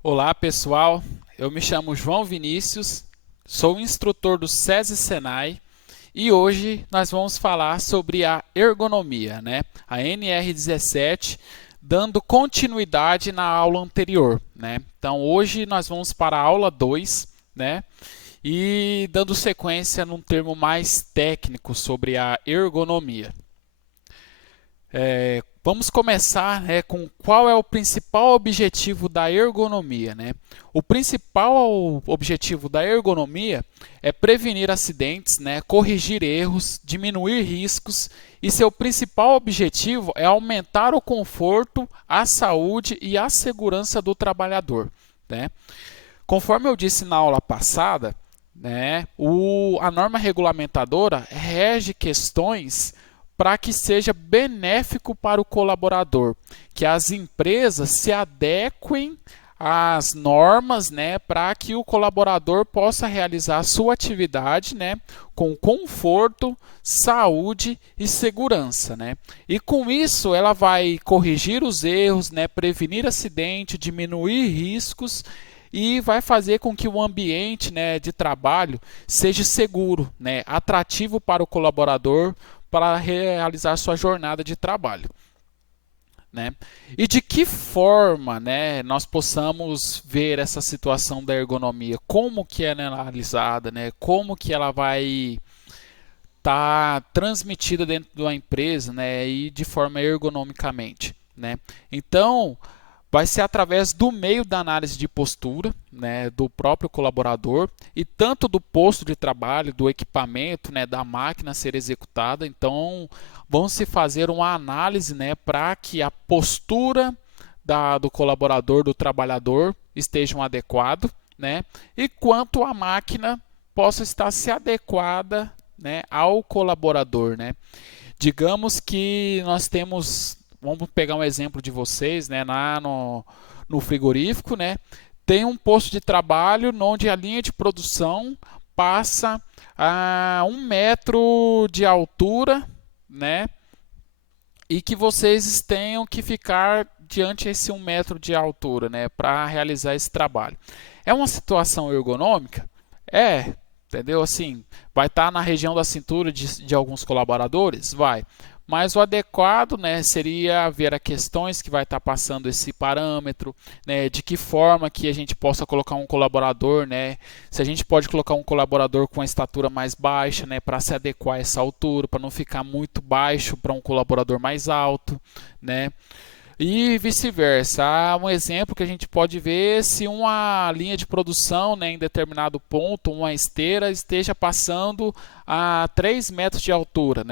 Olá pessoal, eu me chamo João Vinícius, sou instrutor do SESI Senai e hoje nós vamos falar sobre a ergonomia, a NR17, dando continuidade na aula anterior. Então hoje nós vamos para a aula 2, e dando sequência num termo mais técnico sobre a ergonomia. Vamos começar com qual é o principal objetivo da ergonomia. O principal objetivo da ergonomia é prevenir acidentes, corrigir erros, diminuir riscos e seu principal objetivo é aumentar o conforto, a saúde e a segurança do trabalhador. Conforme eu disse na aula passada, a norma regulamentadora rege questões para que seja benéfico para o colaborador, que as empresas se adequem às normas, para que o colaborador possa realizar a sua atividade, com conforto, saúde e segurança, E com isso ela vai corrigir os erros, prevenir acidente, diminuir riscos e vai fazer com que o ambiente, de trabalho seja seguro, atrativo para o colaborador, para realizar sua jornada de trabalho. E de que forma nós possamos ver essa situação da ergonomia? Como que é analisada? Como que ela vai estar transmitida dentro da empresa e de forma ergonomicamente? Então, vai ser através do meio da análise de postura, do próprio colaborador e tanto do posto de trabalho, do equipamento, da máquina a ser executada. Então, vão se fazer uma análise para que a postura do colaborador, do trabalhador, estejam adequado, e quanto a máquina possa estar se adequada ao colaborador. Digamos que nós temos. Vamos pegar um exemplo de vocês, lá no frigorífico, tem um posto de trabalho onde a linha de produção passa a 1 metro de altura, e que vocês tenham que ficar diante desse 1 metro de altura, para realizar esse trabalho. É uma situação ergonômica? Entendeu? Assim, vai estar na região da cintura de alguns colaboradores? Vai. Mas o adequado seria ver as questões que vai estar passando esse parâmetro, de que forma que a gente possa colocar um colaborador, se a gente pode colocar um colaborador com a estatura mais baixa, para se adequar a essa altura, para não ficar muito baixo para um colaborador mais alto, E vice-versa. Há um exemplo que a gente pode ver se uma linha de produção, em determinado ponto, uma esteira, esteja passando a 3 metros de altura.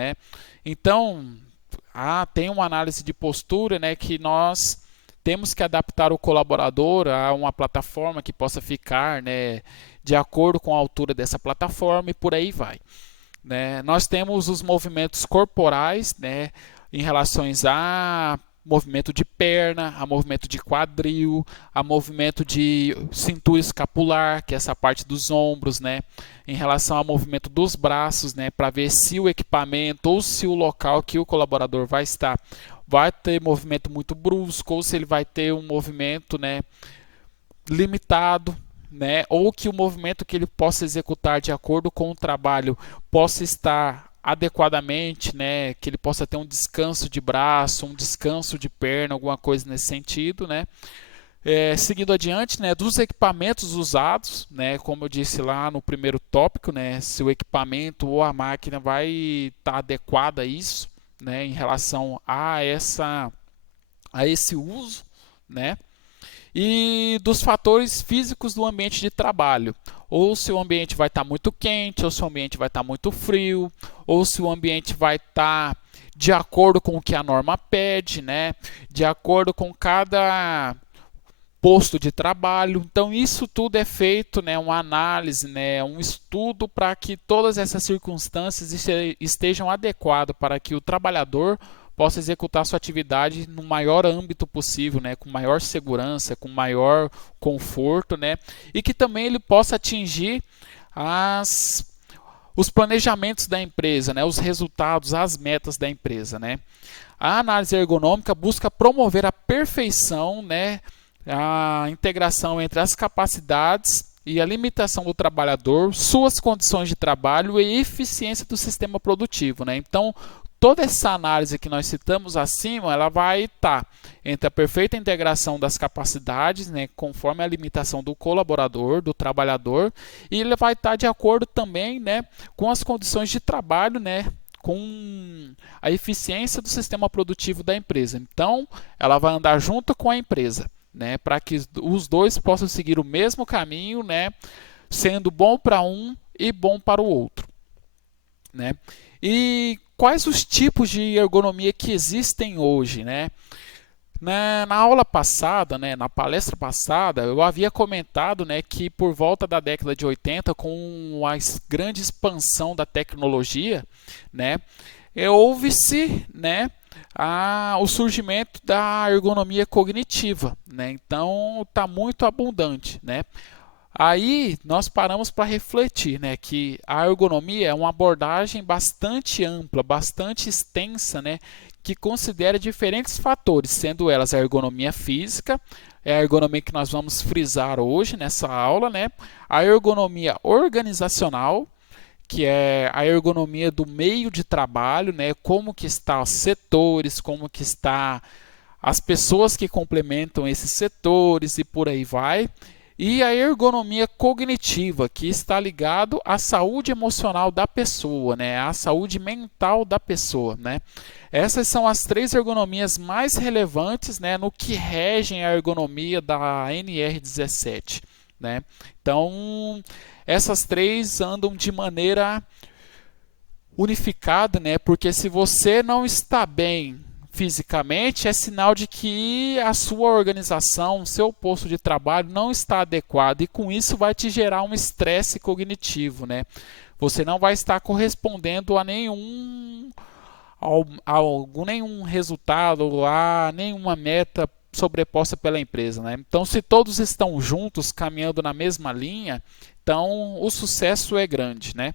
Então, tem uma análise de postura que nós temos que adaptar o colaborador a uma plataforma que possa ficar de acordo com a altura dessa plataforma e por aí vai. Nós temos os movimentos corporais em relação a movimento de perna, a movimento de quadril, a movimento de cintura escapular, que é essa parte dos ombros, em relação ao movimento dos braços, para ver se o equipamento ou se o local que o colaborador vai estar vai ter movimento muito brusco ou se ele vai ter um movimento limitado, ou que o movimento que ele possa executar de acordo com o trabalho possa estar adequadamente, que ele possa ter um descanso de braço, um descanso de perna, alguma coisa nesse sentido, seguindo adiante, dos equipamentos usados, como eu disse lá no primeiro tópico, se o equipamento ou a máquina vai estar adequada a isso, em relação a esse uso, e dos fatores físicos do ambiente de trabalho. Ou se o ambiente vai estar muito quente, ou se o ambiente vai estar muito frio, ou se o ambiente vai estar de acordo com o que a norma pede, de acordo com cada posto de trabalho. Então, isso tudo é feito, uma análise, um estudo para que todas essas circunstâncias estejam adequadas para que o trabalhador possa executar sua atividade no maior âmbito possível, com maior segurança, com maior conforto, e que também ele possa atingir os planejamentos da empresa, os resultados, as metas da empresa. A análise ergonômica busca promover a perfeição a integração entre as capacidades e a limitação do trabalhador, suas condições de trabalho e eficiência do sistema produtivo, né? Então, toda essa análise que nós citamos acima, ela vai estar entre a perfeita integração das capacidades, né, conforme a limitação do colaborador, do trabalhador, e ele vai estar de acordo também, né, com as condições de trabalho, né, com a eficiência do sistema produtivo da empresa. Então, ela vai andar junto com a empresa, né, para que os dois possam seguir o mesmo caminho, né, sendo bom para um e bom para o outro, né? E quais os tipos de ergonomia que existem hoje, né? Na aula passada, né, na palestra passada, eu havia comentado, né, que por volta da década de 80, com a grande expansão da tecnologia, né, houve-se, né, o surgimento da ergonomia cognitiva, né? Então está muito abundante, né? Aí nós paramos para refletir, né, que a ergonomia é uma abordagem bastante ampla, bastante extensa, né, que considera diferentes fatores, sendo elas a ergonomia física, é a ergonomia que nós vamos frisar hoje nessa aula, né, a ergonomia organizacional, que é a ergonomia do meio de trabalho, né, como que está os setores, como que está as pessoas que complementam esses setores e por aí vai. E a ergonomia cognitiva, que está ligado à saúde emocional da pessoa, né? À saúde mental da pessoa, né? Essas são as três ergonomias mais relevantes, né, no que regem a ergonomia da NR17, né? Então, essas três andam de maneira unificada, né? Porque se você não está bem fisicamente, é sinal de que a sua organização, seu posto de trabalho não está adequado e com isso vai te gerar um estresse cognitivo, né? Você não vai estar correspondendo a nenhum resultado, a nenhuma meta sobreposta pela empresa, né? Então, se todos estão juntos, caminhando na mesma linha, então o sucesso é grande, né?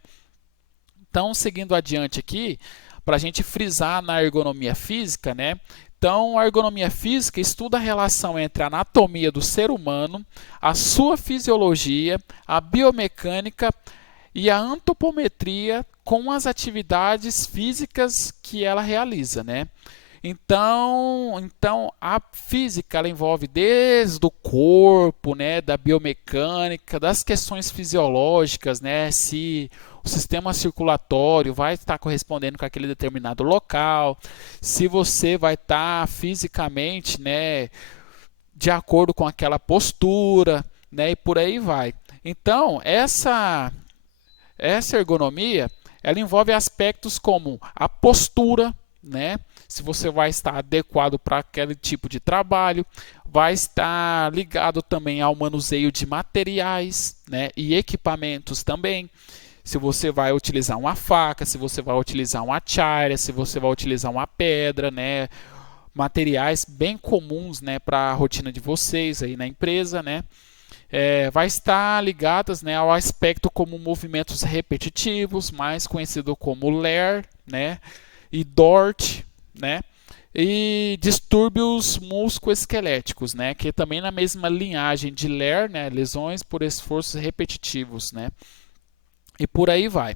Então, seguindo adiante aqui, para a gente frisar na ergonomia física, né? Então, a ergonomia física estuda a relação entre a anatomia do ser humano, a sua fisiologia, a biomecânica e a antropometria com as atividades físicas que ela realiza, né? Então a física ela envolve desde o corpo, né, da biomecânica, das questões fisiológicas, né, se o sistema circulatório vai estar correspondendo com aquele determinado local, se você vai estar fisicamente, né, de acordo com aquela postura, né, e por aí vai. Então, essa ergonomia, ela envolve aspectos como a postura, né, se você vai estar adequado para aquele tipo de trabalho, vai estar ligado também ao manuseio de materiais, né, e equipamentos também. Se você vai utilizar uma faca, se você vai utilizar uma tchara, se você vai utilizar uma pedra, né, materiais bem comuns, né, para a rotina de vocês aí na empresa, né, vai estar ligadas, né, ao aspecto como movimentos repetitivos, mais conhecido como LER, né, e DORT, né, e distúrbios musculoesqueléticos, né, que também na mesma linhagem de LER, né, lesões por esforços repetitivos, né, e por aí vai.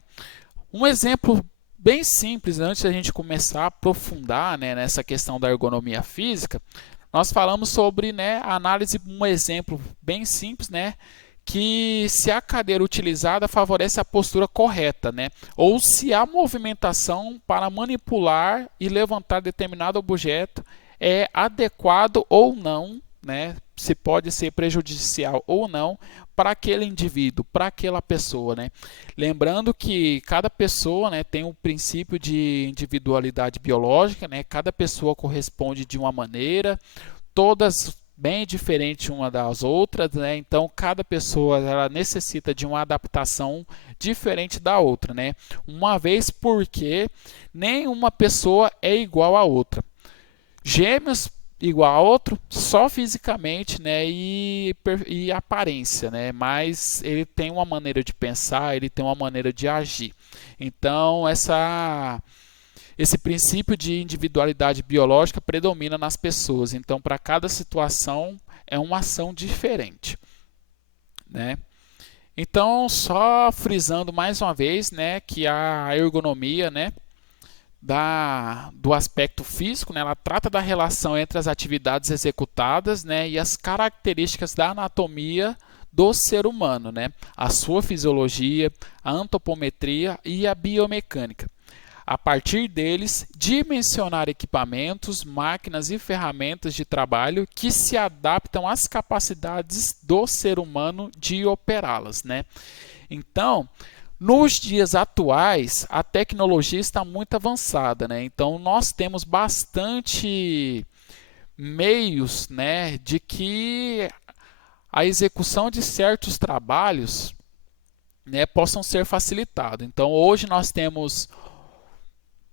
Um exemplo bem simples, antes da gente começar a aprofundar, né, nessa questão da ergonomia física, nós falamos sobre, né, a análise, um exemplo bem simples, né, que se a cadeira utilizada favorece a postura correta, né, ou se a movimentação para manipular e levantar determinado objeto é adequado ou não, né, se pode ser prejudicial ou não para aquele indivíduo, para aquela pessoa, né? Lembrando que cada pessoa, né, tem um princípio de individualidade biológica, né? Cada pessoa corresponde de uma maneira, todas bem diferentes uma das outras, né? Então cada pessoa ela necessita de uma adaptação diferente da outra, né? Uma vez porque nenhuma pessoa é igual a outra. Gêmeos igual a outro só fisicamente, né, e aparência, né, mas ele tem uma maneira de pensar, ele tem uma maneira de agir. Então esse princípio de individualidade biológica predomina nas pessoas. Então, para cada situação é uma ação diferente, né? Então, só frisando mais uma vez, né, que a ergonomia, né, do aspecto físico, né, ela trata da relação entre as atividades executadas, né, e as características da anatomia do ser humano, né, a sua fisiologia, a antropometria e a biomecânica. A partir deles, dimensionar equipamentos, máquinas e ferramentas de trabalho que se adaptam às capacidades do ser humano de operá-las, né? Então, nos dias atuais, a tecnologia está muito avançada, né? Então, nós temos bastante meios, né, de que a execução de certos trabalhos, né, possam ser facilitados. Então, hoje nós temos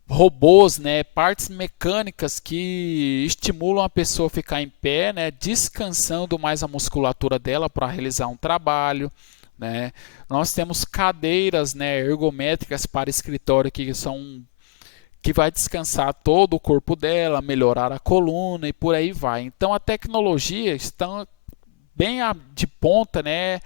robôs, né, partes mecânicas que estimulam a pessoa a ficar em pé, né, descansando mais a musculatura dela para realizar um trabalho, né? Nós temos cadeiras, né, ergométricas para escritório que vai descansar todo o corpo dela, melhorar a coluna e por aí vai. Então a tecnologia está bem de ponta, né,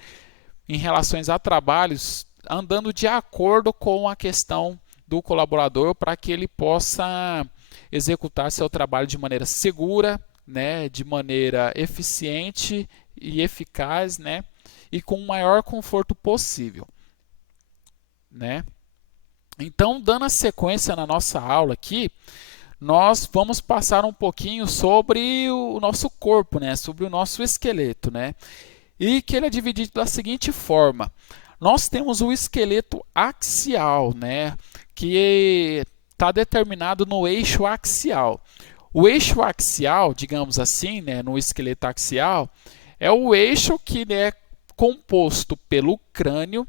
em relação a trabalhos, andando de acordo com a questão do colaborador para que ele possa executar seu trabalho de maneira segura, né, de maneira eficiente e eficaz, né, e com o maior conforto possível, né? Então, dando a sequência na nossa aula aqui, nós vamos passar um pouquinho sobre o nosso corpo, né, sobre o nosso esqueleto, né? E que ele é dividido da seguinte forma: nós temos o esqueleto axial, né, que está determinado no eixo axial. O eixo axial, digamos assim, né, no esqueleto axial, é o eixo que é composto pelo crânio,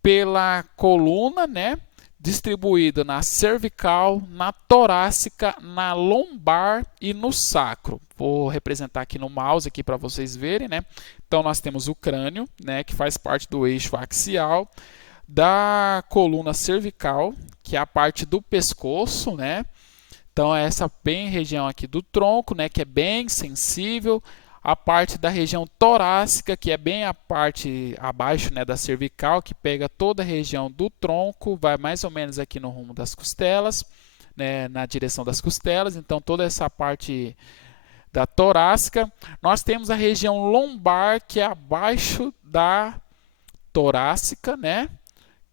pela coluna, né, distribuída na cervical, na torácica, na lombar e no sacro. Vou representar aqui no mouse aqui para vocês verem, né? Então nós temos o crânio, né, que faz parte do eixo axial, da coluna cervical, que é a parte do pescoço, né? Então essa bem região aqui do tronco, né, que é bem sensível, a parte da região torácica, que é bem a parte abaixo, né, da cervical, que pega toda a região do tronco, vai mais ou menos aqui no rumo das costelas, né, na direção das costelas. Então toda essa parte da torácica. Nós temos a região lombar, que é abaixo da torácica, né,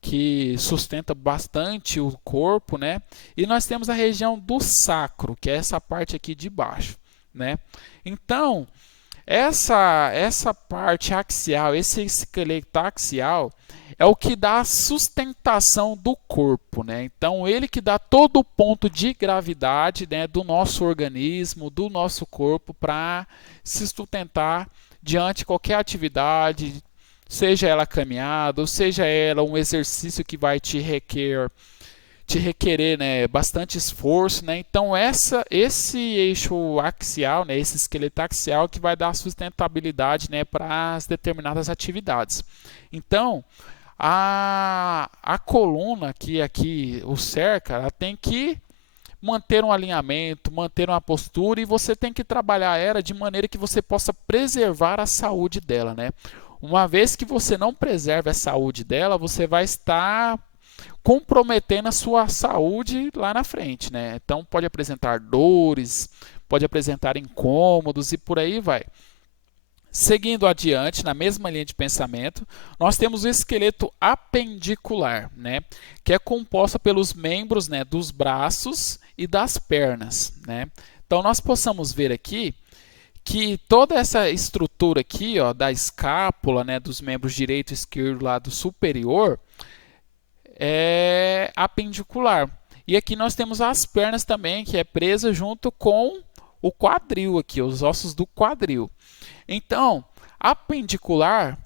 que sustenta bastante o corpo, né? E nós temos a região do sacro, que é essa parte aqui de baixo, né? Então, essa parte axial, esse esqueleto axial, é o que dá a sustentação do corpo, né? Então, ele que dá todo o ponto de gravidade, né, do nosso organismo, do nosso corpo, para se sustentar diante de qualquer atividade, seja ela caminhada, ou seja ela um exercício que vai te requerer, né, bastante esforço, né? Então esse eixo axial, né, esse esqueleto axial que vai dar sustentabilidade, né, para as determinadas atividades. Então a coluna que aqui o cerca, ela tem que manter um alinhamento, manter uma postura, e você tem que trabalhar ela de maneira que você possa preservar a saúde dela, né? Uma vez que você não preserva a saúde dela, você vai estar comprometendo a sua saúde lá na frente, né? Então pode apresentar dores, pode apresentar incômodos e por aí vai. Seguindo adiante, na mesma linha de pensamento, nós temos o esqueleto apendicular, né, que é composto pelos membros, né, dos braços e das pernas, né? Então nós possamos ver aqui que toda essa estrutura aqui, ó, da escápula, né, dos membros direito e esquerdo lado superior, é apendicular. E aqui nós temos as pernas também, que é presa junto com o quadril aqui, os ossos do quadril. Então, apendicular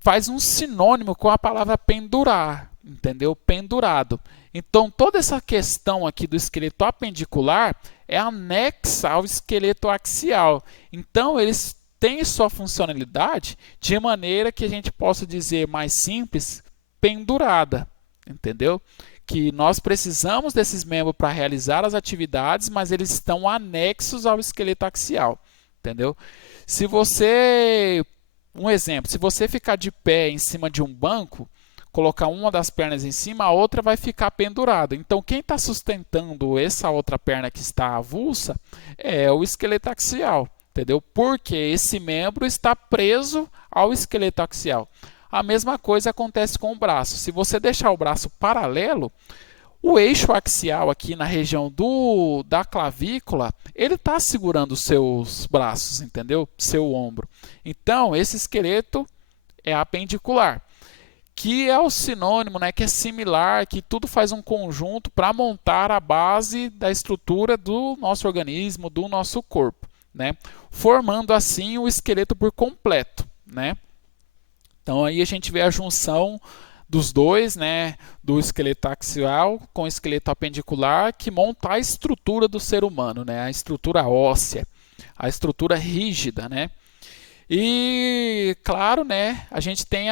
faz um sinônimo com a palavra pendurar, entendeu? Pendurado. Então, toda essa questão aqui do esqueleto apendicular é anexa ao esqueleto axial. Então, eles têm sua funcionalidade de maneira que a gente possa dizer mais simples, pendurada, entendeu? Que nós precisamos desses membros para realizar as atividades, mas eles estão anexos ao esqueleto axial, entendeu? Se você, um exemplo, se você ficar de pé em cima de um banco, colocar uma das pernas em cima, a outra vai ficar pendurada. Então, quem está sustentando essa outra perna que está avulsa é o esqueleto axial, entendeu? Porque esse membro está preso ao esqueleto axial. A mesma coisa acontece com o braço. Se você deixar o braço paralelo, o eixo axial aqui na região da clavícula, ele está segurando os seus braços, entendeu? Seu ombro. Então, esse esqueleto é apendicular, que é o sinônimo, né, que é similar, que tudo faz um conjunto para montar a base da estrutura do nosso organismo, do nosso corpo, né, formando assim o esqueleto por completo, né. Então aí a gente vê a junção dos dois, né, do esqueleto axial com o esqueleto apendicular, que monta a estrutura do ser humano, né, a estrutura óssea, a estrutura rígida, né. E claro, né, a gente tem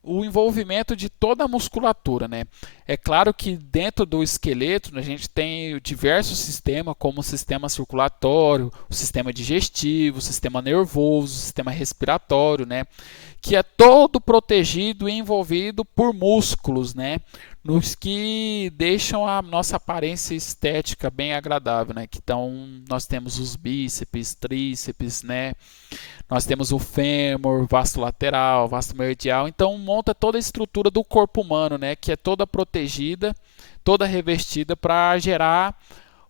o envolvimento de toda a musculatura, né? É claro que dentro do esqueleto a gente tem diversos sistemas, como o sistema circulatório, o sistema digestivo, o sistema nervoso, o sistema respiratório, né? Que é todo protegido e envolvido por músculos, né? Nos que deixam a nossa aparência estética bem agradável, né? Então nós temos os bíceps, tríceps, né? Nós temos o fêmur, vasto lateral, vasto medial. Então monta toda a estrutura do corpo humano, né? Que é toda protegida, toda revestida para gerar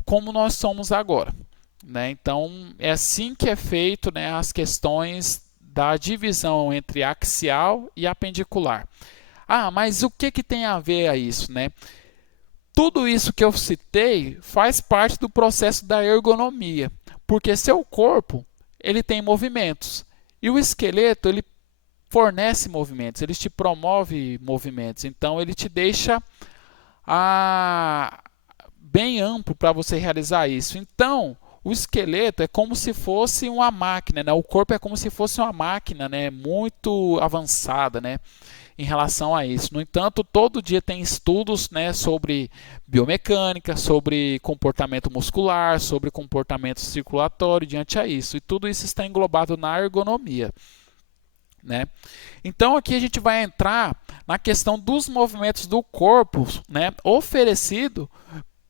como nós somos agora, né? Então é assim que é feito, né, as questões da divisão entre axial e apendicular. Ah, mas o que tem a ver a isso, né? Tudo isso que eu citei faz parte do processo da ergonomia, porque seu corpo ele tem movimentos e o esqueleto ele fornece movimentos, ele te promove movimentos, então ele te deixa bem amplo para você realizar isso. Então o esqueleto é como se fosse uma máquina, né? O corpo é como se fosse uma máquina, né, muito avançada, né, em relação a isso. No entanto, todo dia tem estudos, né, sobre biomecânica, sobre comportamento muscular, sobre comportamento circulatório diante a isso. E tudo isso está englobado na ergonomia, né? Então aqui a gente vai entrar na questão dos movimentos do corpo, né, oferecido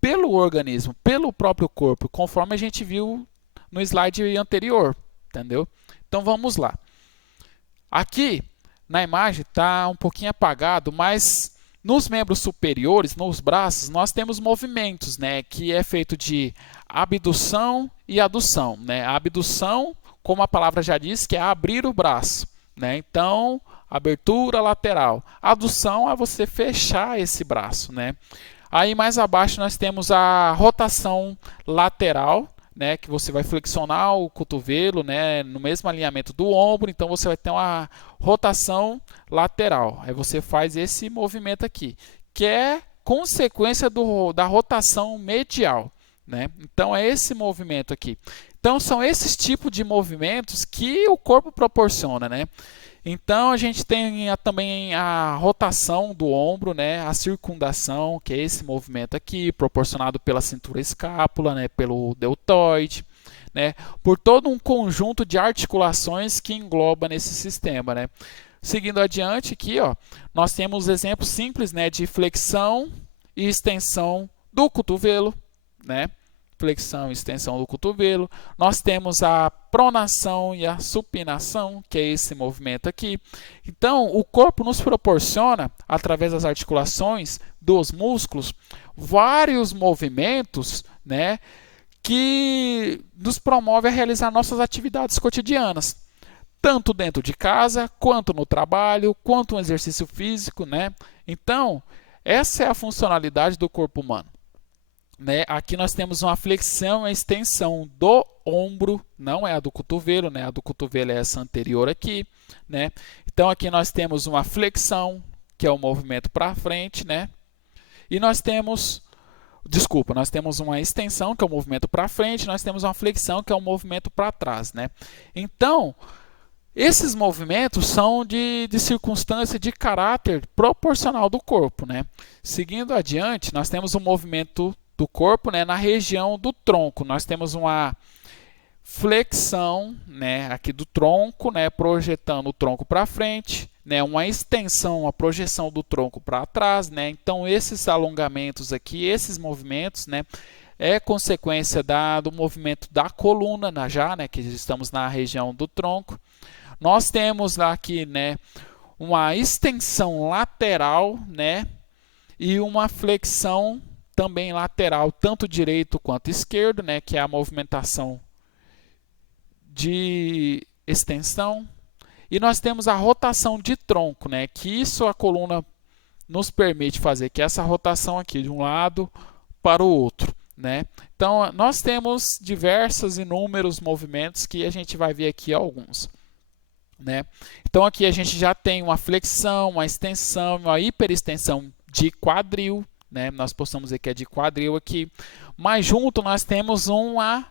pelo organismo, pelo próprio corpo, conforme a gente viu no slide anterior, entendeu? Então vamos lá. Aqui na imagem está um pouquinho apagado, mas nos membros superiores, nos braços, nós temos movimentos, né, que é feito de abdução e adução, né? A abdução, como a palavra já diz, que é abrir o braço, né? Então, abertura lateral. Adução é você fechar esse braço, né? Aí mais abaixo nós temos a rotação lateral, né, que você vai flexionar o cotovelo, né, no mesmo alinhamento do ombro, então você vai ter uma rotação lateral. Aí você faz esse movimento aqui, que é consequência da rotação medial, né? Então é esse movimento aqui. Então são esses tipos de movimentos que o corpo proporciona, né? Então a gente tem também a rotação do ombro, né, a circundação, que é esse movimento aqui, proporcionado pela cintura escápula, né, pelo deltoide, né, por todo um conjunto de articulações que engloba nesse sistema, né. Seguindo adiante aqui, ó, nós temos exemplos simples, né, de flexão e extensão do cotovelo, né. Flexão e extensão do cotovelo. Nós temos a pronação e a supinação, que é esse movimento aqui. Então, o corpo nos proporciona, através das articulações dos músculos, vários movimentos, né, que nos promove a realizar nossas atividades cotidianas, tanto dentro de casa, quanto no trabalho, quanto no exercício físico, né? Então, essa é a funcionalidade do corpo humano. Né? Aqui nós temos uma flexão e extensão do ombro, não é a do cotovelo, né? A do cotovelo é essa anterior aqui, né? Então aqui nós temos uma flexão, que é o movimento para frente, né? E nós temos, nós temos uma extensão, que é o movimento para frente, nós temos uma flexão, que é o movimento para trás, né? Então, esses movimentos são de circunstância de caráter proporcional do corpo, né? Seguindo adiante, nós temos o movimento do corpo, né, na região do tronco. Nós temos uma flexão, né, aqui do tronco, né, projetando o tronco para frente, né, uma extensão, a projeção do tronco para trás, né. Então esses alongamentos aqui, esses movimentos, né, é consequência do movimento da coluna, né, que estamos na região do tronco. Nós temos aqui, né, uma extensão lateral, né, e uma flexão também lateral, tanto direito quanto esquerdo, né, que é a movimentação de extensão. E nós temos a rotação de tronco, né, que isso a coluna nos permite fazer, que é essa rotação aqui de um lado para o outro, né? Então, nós temos diversos inúmeros movimentos que a gente vai ver aqui alguns, né? Então, aqui a gente já tem uma flexão, uma extensão, uma hiperextensão de quadril, né? Nós possamos dizer que é de quadril aqui, mas junto nós temos uma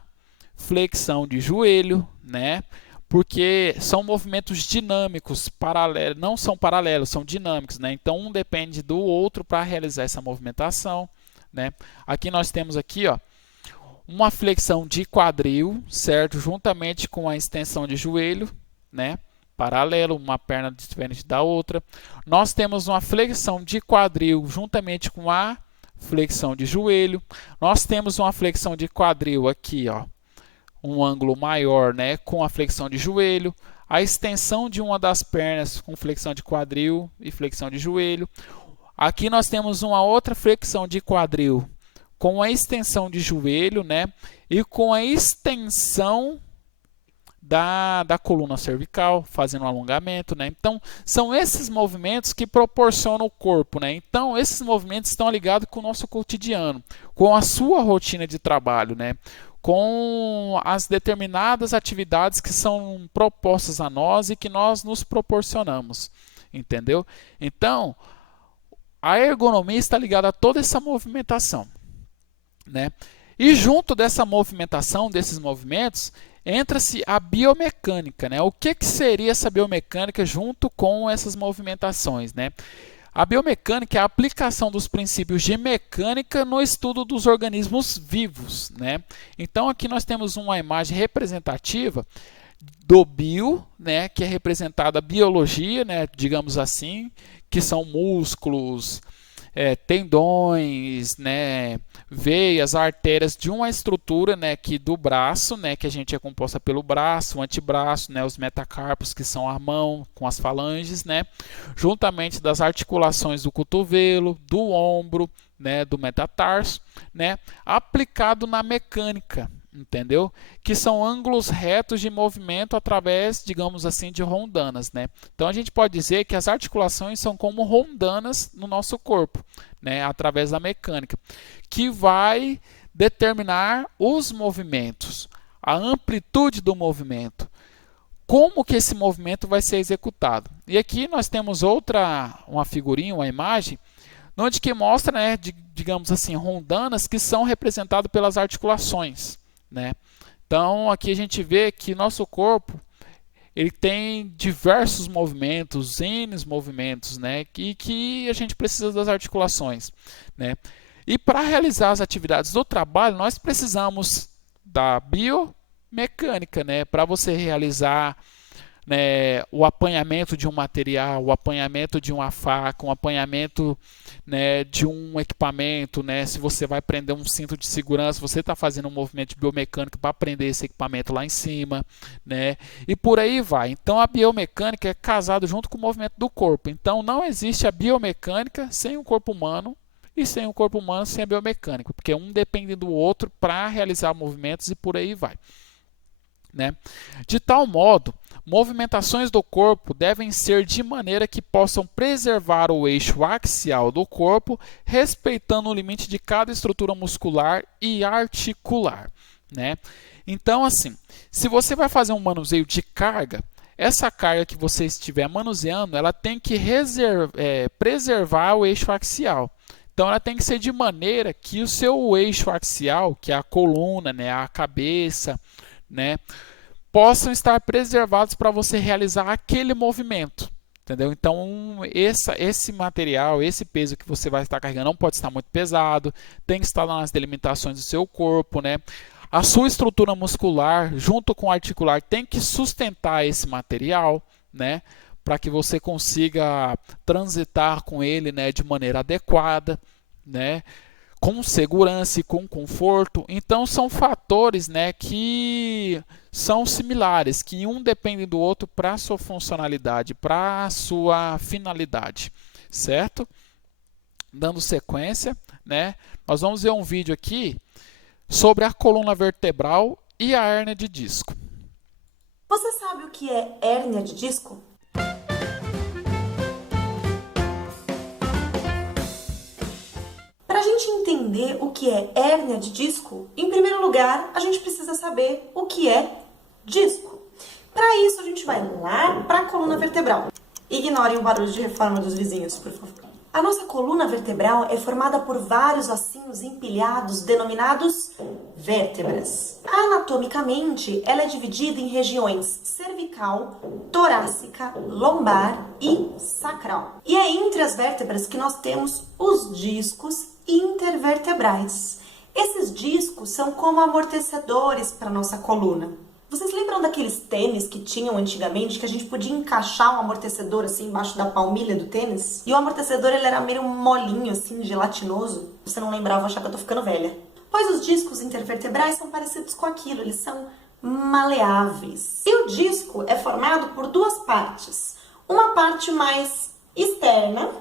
flexão de joelho, né? Porque são movimentos dinâmicos, paralelos, não são paralelos, são dinâmicos, né? Então um depende do outro para realizar essa movimentação, né? Aqui nós temos aqui, ó, uma flexão de quadril, certo? Juntamente com a extensão de joelho, né? Paralelo, uma perna diferente da outra. Nós temos uma flexão de quadril juntamente com a flexão de joelho. Nós temos uma flexão de quadril aqui, ó, um ângulo maior, né, com a flexão de joelho, a extensão de uma das pernas com flexão de quadril e flexão de joelho. Aqui nós temos uma outra flexão de quadril com a extensão de joelho, né, e com a extensão da coluna cervical, fazendo um alongamento, né? Então, são esses movimentos que proporcionam o corpo, né? Então, esses movimentos estão ligados com o nosso cotidiano, com a sua rotina de trabalho, né? Com as determinadas atividades que são propostas a nós e que nós nos proporcionamos, entendeu? Então, a ergonomia está ligada a toda essa movimentação, né? E junto dessa movimentação, desses movimentos, entra-se a biomecânica, né? O que seria essa biomecânica junto com essas movimentações, né? A biomecânica é a aplicação dos princípios de mecânica no estudo dos organismos vivos, né? Então aqui nós temos uma imagem representativa do bio, né, que é representada a biologia, né, digamos assim, que são músculos, tendões, né, veias, artérias de uma estrutura, né, que do braço, né, que a gente é composta pelo braço, o antebraço, né, os metacarpos, que são a mão com as falanges, né, juntamente das articulações do cotovelo, do ombro, né, do metatarso, né, aplicado na mecânica, entendeu? Que são ângulos retos de movimento através, digamos assim, de rondanas, né? Então a gente pode dizer que as articulações são como rondanas no nosso corpo, né? Através da mecânica, que vai determinar os movimentos, a amplitude do movimento, como que esse movimento vai ser executado. E aqui nós temos uma figurinha, uma imagem, onde que mostra, né, digamos assim, rondanas que são representadas pelas articulações, né? Então aqui a gente vê que nosso corpo ele tem diversos movimentos, N movimentos, né? Que a gente precisa das articulações, né? E para realizar as atividades do trabalho nós precisamos da biomecânica, né? Para você realizar, né, o apanhamento de um material, o apanhamento de uma faca, um apanhamento, né, de um equipamento, né, se você vai prender um cinto de segurança, você está fazendo um movimento de biomecânica para prender esse equipamento lá em cima, né, e por aí vai. Então a biomecânica é casada junto com o movimento do corpo. Então não existe a biomecânica sem o corpo humano e sem o corpo humano sem a biomecânica, porque um depende do outro para realizar movimentos e por aí vai, né? De tal modo, movimentações do corpo devem ser de maneira que possam preservar o eixo axial do corpo, respeitando o limite de cada estrutura muscular e articular, né? Então, assim, se você vai fazer um manuseio de carga, essa carga que você estiver manuseando, ela tem que preservar o eixo axial. Então, ela tem que ser de maneira que o seu eixo axial, que é a coluna, né, a cabeça, né, possam estar preservados para você realizar aquele movimento, entendeu? Então esse material, esse peso que você vai estar carregando não pode estar muito pesado, tem que estar nas delimitações do seu corpo, né? A sua estrutura muscular, junto com o articular, tem que sustentar esse material, né? Para que você consiga transitar com ele, né, de maneira adequada, né? Com segurança e com conforto. Então são fatores, né, que são similares, que um depende do outro para a sua funcionalidade, para a sua finalidade, certo? Dando sequência, né, nós vamos ver um vídeo aqui sobre a coluna vertebral e a hérnia de disco. Você sabe o que é hérnia de disco? Para a gente entender o que é hérnia de disco, em primeiro lugar, a gente precisa saber o que é disco. Para isso, a gente vai lá para a coluna vertebral. Ignorem o barulho de reforma dos vizinhos, por favor. A nossa coluna vertebral é formada por vários ossinhos empilhados, denominados vértebras. Anatomicamente, ela é dividida em regiões cervical, torácica, lombar e sacral. E é entre as vértebras que nós temos os discos intervertebrais. Esses discos são como amortecedores para a nossa coluna. Vocês lembram daqueles tênis que tinham antigamente, que a gente podia encaixar um amortecedor assim embaixo da palmilha do tênis? E o amortecedor ele era meio molinho, assim, gelatinoso. Se você não lembrava, eu achava que eu tô ficando velha. Pois os discos intervertebrais são parecidos com aquilo, eles são maleáveis. E o disco é formado por duas partes. Uma parte mais externa,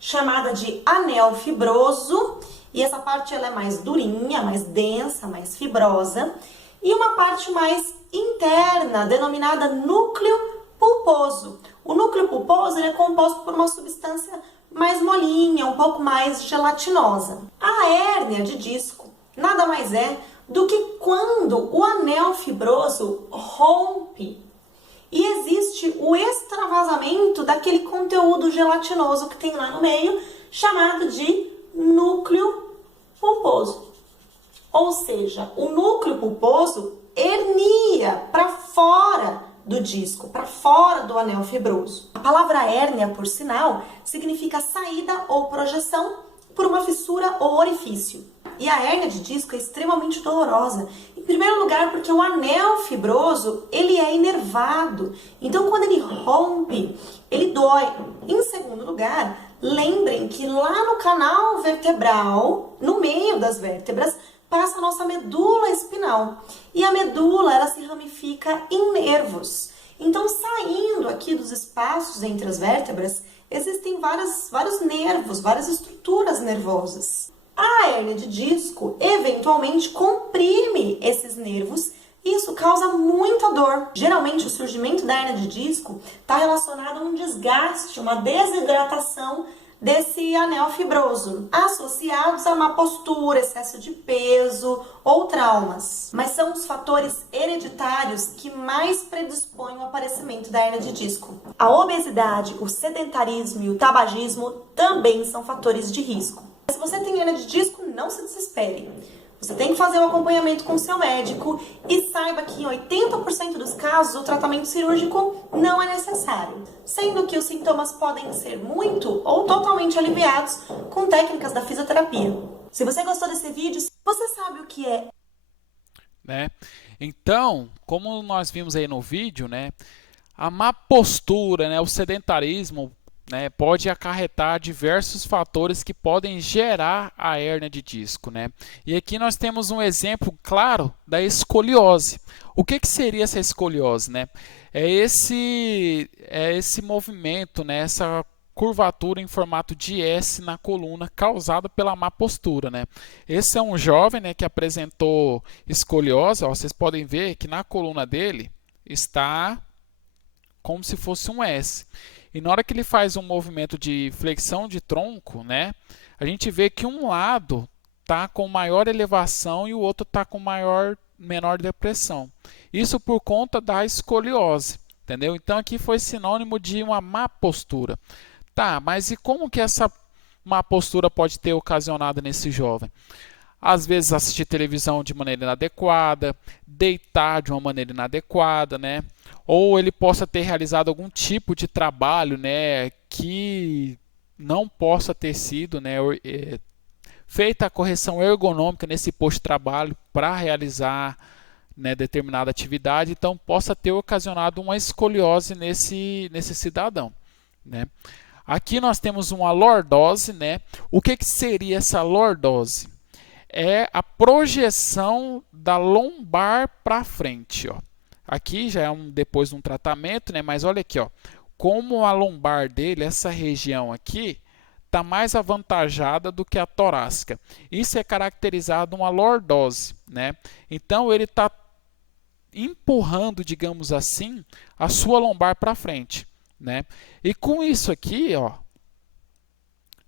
chamada de anel fibroso, e essa parte ela é mais durinha, mais densa, mais fibrosa. E uma parte mais interna, denominada núcleo pulposo. O núcleo pulposo ele é composto por uma substância mais molinha, um pouco mais gelatinosa. A hérnia de disco nada mais é do que quando o anel fibroso rompe e existe o extravasamento daquele conteúdo gelatinoso que tem lá no meio, chamado de núcleo pulposo. Ou seja, o núcleo pulposo hernia para fora do disco, para fora do anel fibroso. A palavra hérnia, por sinal, significa saída ou projeção por uma fissura ou orifício. E a hérnia de disco é extremamente dolorosa. Em primeiro lugar, porque o anel fibroso, ele é inervado. Então, quando ele rompe, ele dói. Em segundo lugar, lembrem que lá no canal vertebral, no meio das vértebras, passa a nossa medula espinal. E a medula, ela se ramifica em nervos. Então, saindo aqui dos espaços entre as vértebras, existem vários nervos, várias estruturas nervosas. A hérnia de disco, eventualmente, comprime esses nervos e isso causa muita dor. Geralmente, o surgimento da hérnia de disco está relacionado a um desgaste, uma desidratação desse anel fibroso, associados a má postura, excesso de peso ou traumas. Mas são os fatores hereditários que mais predispõem ao aparecimento da hérnia de disco. A obesidade, o sedentarismo e o tabagismo também são fatores de risco. Se você tem hérnia de disco, não se desespere. Você tem que fazer um acompanhamento com o seu médico e saiba que em 80% dos casos o tratamento cirúrgico não é necessário, sendo que os sintomas podem ser muito ou totalmente aliviados com técnicas da fisioterapia. Se você gostou desse vídeo, você sabe o que é, Né? Então, como nós vimos aí no vídeo, né, a má postura, né, o sedentarismo, né, pode acarretar diversos fatores que podem gerar a hérnia de disco, né? E aqui nós temos um exemplo claro da escoliose. O que seria essa escoliose, né? É esse movimento, né, essa curvatura em formato de S na coluna causada pela má postura, né? Esse é um jovem, né, que apresentou escoliose. Ó, vocês podem ver que na coluna dele está como se fosse um S. E na hora que ele faz um movimento de flexão de tronco, né, a gente vê que um lado está com maior elevação e o outro está com menor depressão. Isso por conta da escoliose, entendeu? Então aqui foi sinônimo de uma má postura. Tá, mas e como que essa má postura pode ter ocasionado nesse jovem? Às vezes assistir televisão de maneira inadequada, deitar de uma maneira inadequada, né? Ou ele possa ter realizado algum tipo de trabalho, né, que não possa ter sido, né, feita a correção ergonômica nesse posto de trabalho para realizar, né, determinada atividade, então possa ter ocasionado uma escoliose nesse cidadão, né? Aqui nós temos uma lordose, né? O que seria essa lordose? É a projeção da lombar para frente, ó. Aqui já é depois de um tratamento, né? Mas olha aqui, ó, como a lombar dele, essa região aqui, está mais avantajada do que a torácica. Isso é caracterizado uma lordose, né? Então ele está empurrando, digamos assim, a sua lombar para frente, né? E com isso aqui, ó,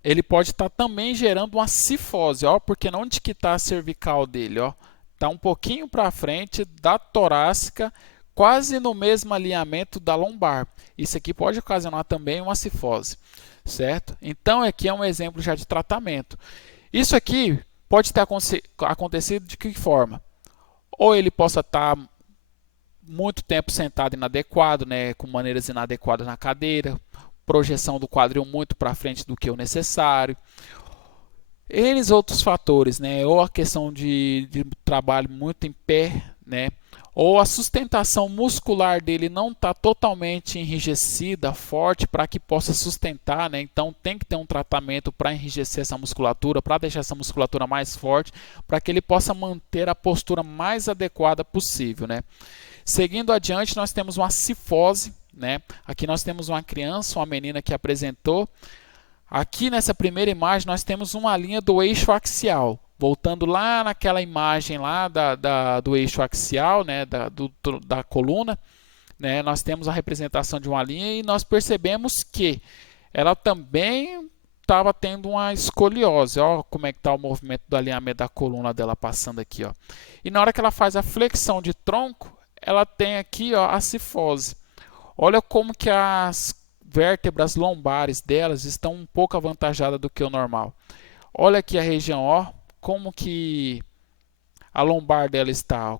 ele pode estar também gerando uma cifose, ó, porque onde que está a cervical dele, ó, está um pouquinho para frente da torácica, quase no mesmo alinhamento da lombar. Isso aqui pode ocasionar também uma cifose, certo? Então aqui é um exemplo já de tratamento. Isso aqui pode ter acontecido de que forma? Ou ele possa estar muito tempo sentado inadequado, né, com maneiras inadequadas na cadeira, projeção do quadril muito para frente do que o necessário. Eles outros fatores, né, ou a questão de trabalho muito em pé, né, ou a sustentação muscular dele não está totalmente enrijecida, forte, para que possa sustentar, né? Então tem que ter um tratamento para enrijecer essa musculatura, para deixar essa musculatura mais forte, para que ele possa manter a postura mais adequada possível, né? Seguindo adiante, nós temos uma cifose, né? Aqui nós temos uma criança, uma menina que apresentou. Aqui nessa primeira imagem nós temos uma linha do eixo axial. Voltando lá naquela imagem lá do eixo axial, né, da coluna, né, nós temos a representação de uma linha e nós percebemos que ela também estava tendo uma escoliose. Ó, como é que está o movimento do alinhamento da coluna dela passando aqui. Ó. E na hora que ela faz a flexão de tronco, ela tem aqui, ó, a cifose. Olha como que as vértebras lombares delas estão um pouco avantajadas do que o normal. Olha aqui a região, ó, como que a lombar dela está.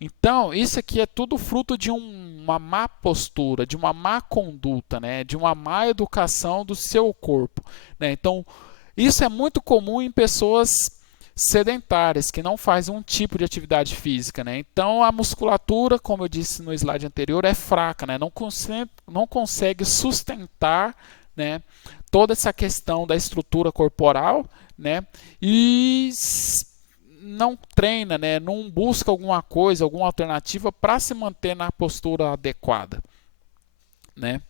Então, isso aqui é tudo fruto de uma má postura, de uma má conduta, né? De uma má educação do seu corpo, né? Então, isso é muito comum em pessoas sedentárias, que não fazem um tipo de atividade física, né? Então, a musculatura, como eu disse no slide anterior, é fraca, né? Não consegue sustentar, né, toda essa questão da estrutura corporal, né? E não treina, né? Não busca alguma coisa, alguma alternativa para se manter na postura adequada, né?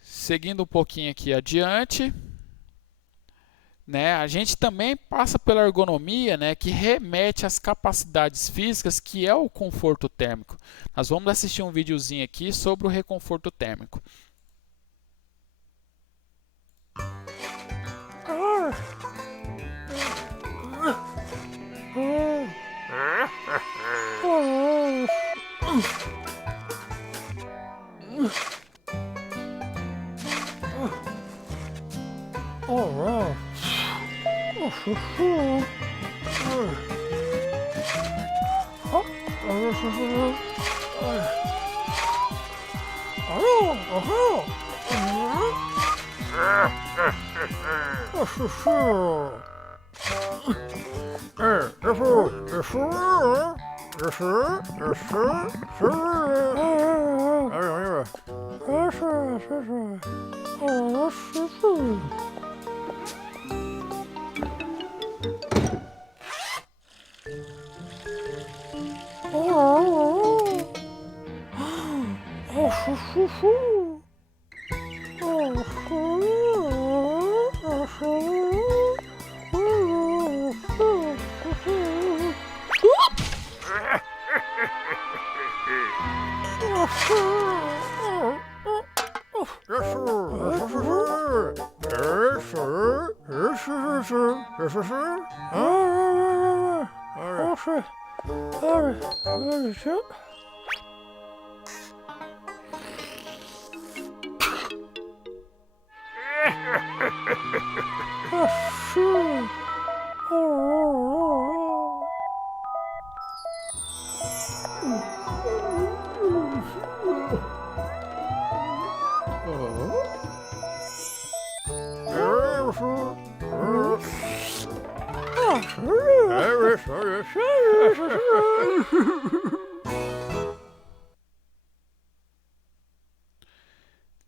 Seguindo um pouquinho aqui adiante, né? A gente também passa pela ergonomia, né? Que remete às capacidades físicas, que é o conforto térmico. Nós vamos assistir um videozinho aqui sobre o reconforto térmico.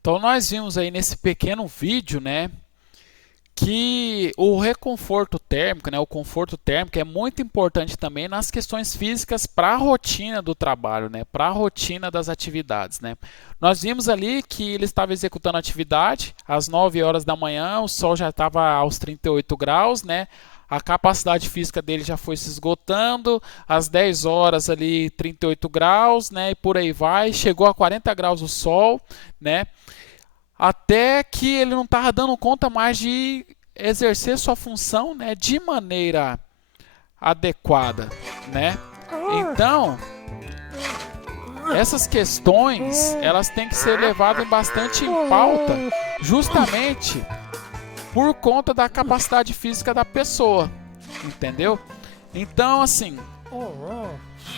Então nós vimos aí nesse pequeno vídeo, né, que o reconforto térmico, né, o conforto térmico é muito importante também nas questões físicas para a rotina do trabalho, né, para a rotina das atividades, né. Nós vimos ali que ele estava executando a atividade às 9 horas da manhã, o sol já estava aos 38 graus, né, a capacidade física dele já foi se esgotando, às 10 horas ali 38 graus, né, e por aí vai, chegou a 40 graus o sol, né, até que ele não estava dando conta mais de exercer sua função, né, de maneira adequada, né? Então, essas questões, elas têm que ser levadas bastante em pauta, justamente por conta da capacidade física da pessoa, entendeu? Então, assim,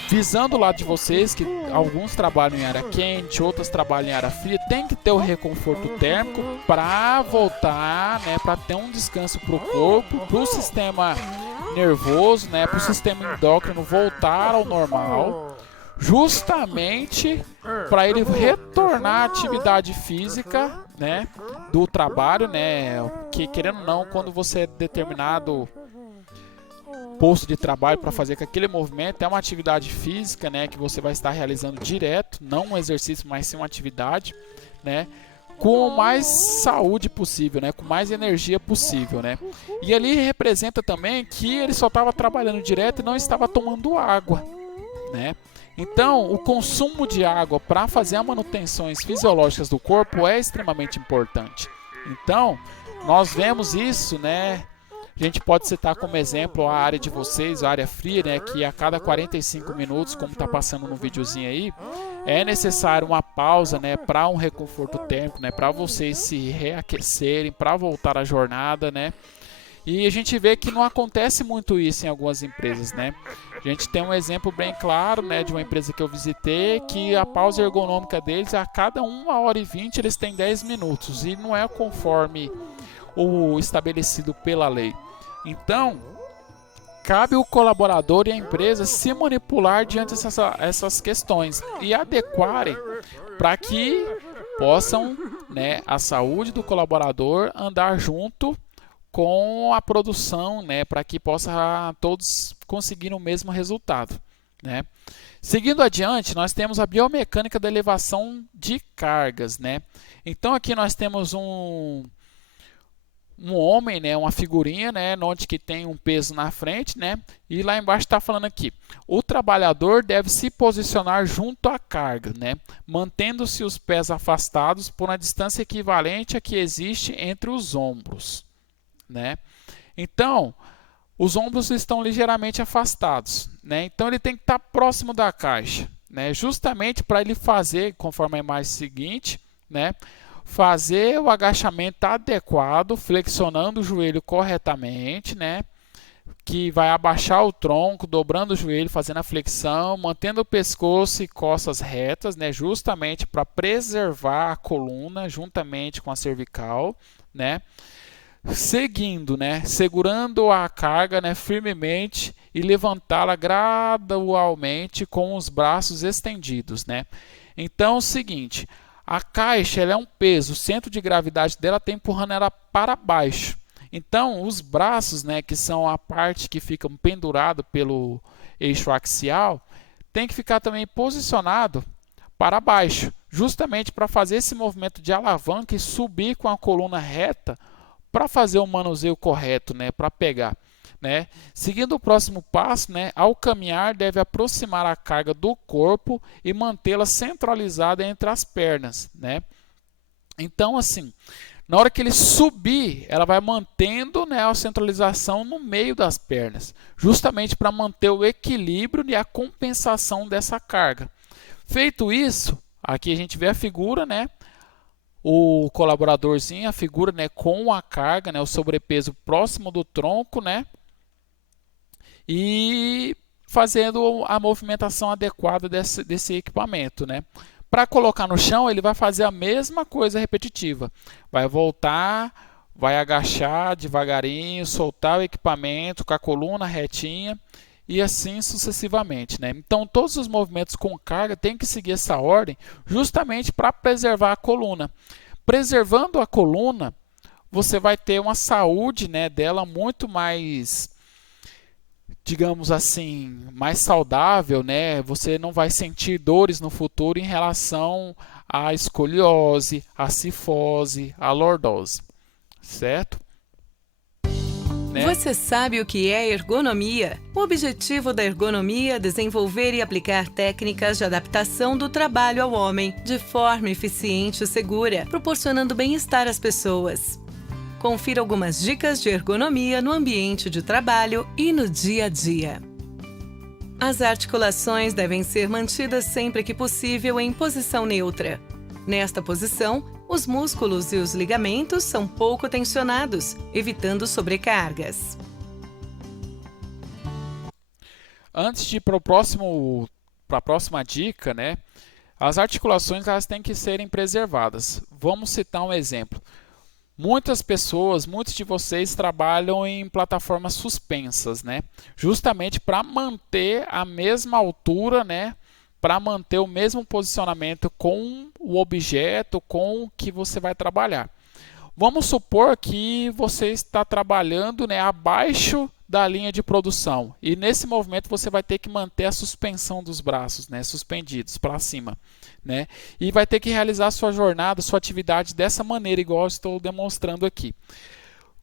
visando o lado de vocês, que alguns trabalham em área quente, outros trabalham em área fria, tem que ter o reconforto térmico para voltar, né, para ter um descanso para o corpo, para o sistema nervoso, né, para o sistema endócrino voltar ao normal, justamente para ele retornar à atividade física, né, do trabalho, né, que querendo ou não, quando você é determinado posto de trabalho para fazer com aquele movimento, é uma atividade física, né, que você vai estar realizando direto, não um exercício, mas sim uma atividade, né, com mais saúde possível, né, com mais energia possível, né. E ali representa também que ele só estava trabalhando direto e não estava tomando água, né. Então, o consumo de água para fazer as manutenções fisiológicas do corpo é extremamente importante. Então, nós vemos isso, né. A gente pode citar como exemplo a área de vocês, a área fria, né, que a cada 45 minutos, como está passando no videozinho aí, é necessário uma pausa, né, para um reconforto térmico, né, para vocês se reaquecerem, para voltar à jornada, né. E a gente vê que não acontece muito isso em algumas empresas, né. A gente tem um exemplo bem claro, né, de uma empresa que eu visitei, que a pausa ergonômica deles, a cada 1h20 eles têm 10 minutos, e não é conforme o estabelecido pela lei. Então, cabe o colaborador e a empresa se manipular diante dessas questões e adequarem para que possam, né, a saúde do colaborador andar junto com a produção, né, para que possa todos conseguir o mesmo resultado, né? Seguindo adiante, nós temos a biomecânica da elevação de cargas, né? Então aqui nós temos um homem, né, uma figurinha, né, onde que tem um peso na frente, né, e lá embaixo está falando aqui, o trabalhador deve se posicionar junto à carga, né, mantendo-se os pés afastados por uma distância equivalente à que existe entre os ombros, né. Então, os ombros estão ligeiramente afastados, né, então ele tem que estar próximo da caixa, né, justamente para ele fazer, conforme a imagem seguinte, né, fazer o agachamento adequado, flexionando o joelho corretamente, né? Que vai abaixar o tronco, dobrando o joelho, fazendo a flexão, mantendo o pescoço e costas retas, né? Justamente para preservar a coluna juntamente com a cervical, né? Seguindo, né? Segurando a carga, né, firmemente e levantá-la gradualmente com os braços estendidos, né? Então, é o seguinte, a caixa ela é um peso, o centro de gravidade dela está empurrando ela para baixo. Então, os braços, né, que são a parte que ficam pendurado pelo eixo axial, tem que ficar também posicionado para baixo, justamente para fazer esse movimento de alavanca e subir com a coluna reta para fazer o manuseio correto, né, para pegar. Né? Seguindo o próximo passo, né, ao caminhar deve aproximar a carga do corpo e mantê-la centralizada entre as pernas, né? Então, assim, na hora que ele subir, ela vai mantendo, né, a centralização no meio das pernas, justamente para manter o equilíbrio e a compensação dessa carga. Feito isso, aqui a gente vê a figura, né? O colaboradorzinho, a figura, né, com a carga, né, o sobrepeso próximo do tronco, né? E fazendo a movimentação adequada desse equipamento, né? Para colocar no chão, ele vai fazer a mesma coisa repetitiva. Vai voltar, vai agachar devagarinho, soltar o equipamento com a coluna retinha e assim sucessivamente, né? Então, todos os movimentos com carga têm que seguir essa ordem justamente para preservar a coluna. Preservando a coluna, você vai ter uma saúde, né, dela muito mais, digamos assim, mais saudável, né? Você não vai sentir dores no futuro em relação à escoliose, à cifose, à lordose, certo? Né? Você sabe o que é ergonomia? O objetivo da ergonomia é desenvolver e aplicar técnicas de adaptação do trabalho ao homem, de forma eficiente e segura, proporcionando bem-estar às pessoas. Confira algumas dicas de ergonomia no ambiente de trabalho e no dia a dia. As articulações devem ser mantidas sempre que possível em posição neutra. Nesta posição, os músculos e os ligamentos são pouco tensionados, evitando sobrecargas. Antes de ir para a próxima dica, né? As articulações elas têm que serem preservadas. Vamos citar um exemplo. Muitos de vocês trabalham em plataformas suspensas, né? Justamente para manter a mesma altura, né? Para manter o mesmo posicionamento com o objeto com o que você vai trabalhar. Vamos supor que você está trabalhando, né, abaixo da linha de produção e nesse movimento você vai ter que manter a suspensão dos braços, né, suspendidos para cima, né, e vai ter que realizar sua jornada, sua atividade dessa maneira, igual eu estou demonstrando aqui.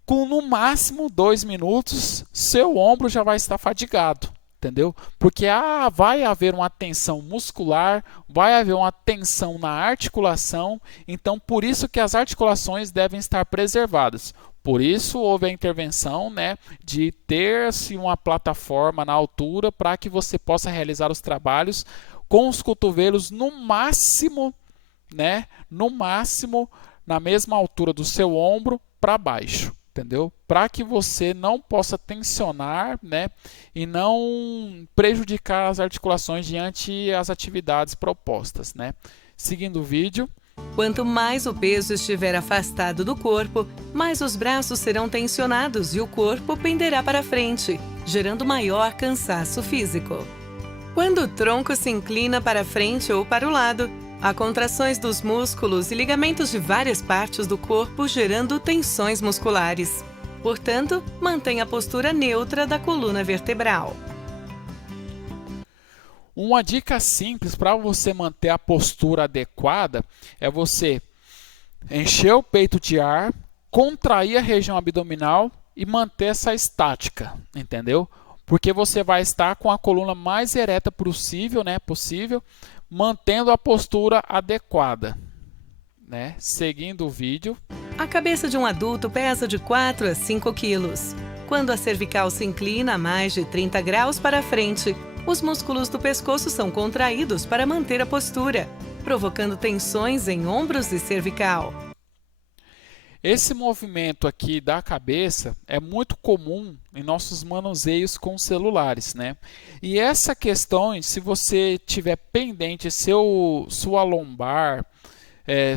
Com no máximo 2 minutos, seu ombro já vai estar fadigado. Entendeu? Porque vai haver uma tensão muscular, vai haver uma tensão na articulação, então por isso que as articulações devem estar preservadas. Por isso houve a intervenção, né, de ter-se uma plataforma na altura para que você possa realizar os trabalhos com os cotovelos no máximo, né, na mesma altura do seu ombro para baixo. Entendeu? Para que você não possa tensionar, né, e não prejudicar as articulações diante as atividades propostas, né? Seguindo o vídeo. Quanto mais o peso estiver afastado do corpo, mais os braços serão tensionados e o corpo penderá para frente, gerando maior cansaço físico. Quando o tronco se inclina para frente ou para o lado, há contrações dos músculos e ligamentos de várias partes do corpo, gerando tensões musculares. Portanto, mantenha a postura neutra da coluna vertebral. Uma dica simples para você manter a postura adequada é você encher o peito de ar, contrair a região abdominal e manter essa estática, entendeu? Porque você vai estar com a coluna mais ereta possível, né? Mantendo a postura adequada, né? Seguindo o vídeo. A cabeça de um adulto pesa de 4 a 5 quilos. Quando a cervical se inclina a mais de 30 graus para frente, os músculos do pescoço são contraídos para manter a postura, provocando tensões em ombros e cervical. Esse movimento aqui da cabeça é muito comum em nossos manuseios com celulares, né? E essa questão, se você tiver pendente sua lombar,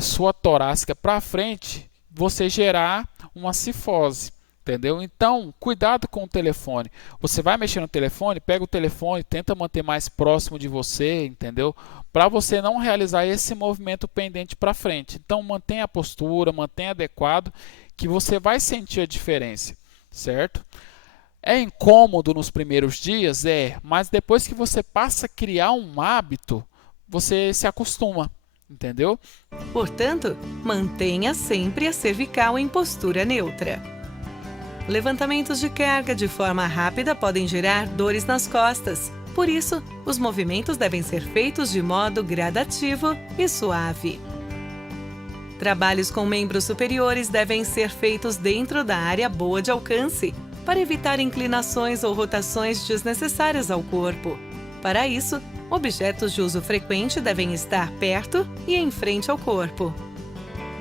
sua torácica para frente, você gerar uma cifose, entendeu? Então, cuidado com o telefone. Você vai mexer no telefone, pega o telefone, tenta manter mais próximo de você, entendeu? Para você não realizar esse movimento pendente para frente. Então, mantenha a postura, mantenha adequado, que você vai sentir a diferença, certo? É incômodo nos primeiros dias? Mas depois que você passa a criar um hábito, você se acostuma, entendeu? Portanto, mantenha sempre a cervical em postura neutra. Levantamentos de carga de forma rápida podem gerar dores nas costas. Por isso, os movimentos devem ser feitos de modo gradativo e suave. Trabalhos com membros superiores devem ser feitos dentro da área boa de alcance, para evitar inclinações ou rotações desnecessárias ao corpo. Para isso, objetos de uso frequente devem estar perto e em frente ao corpo.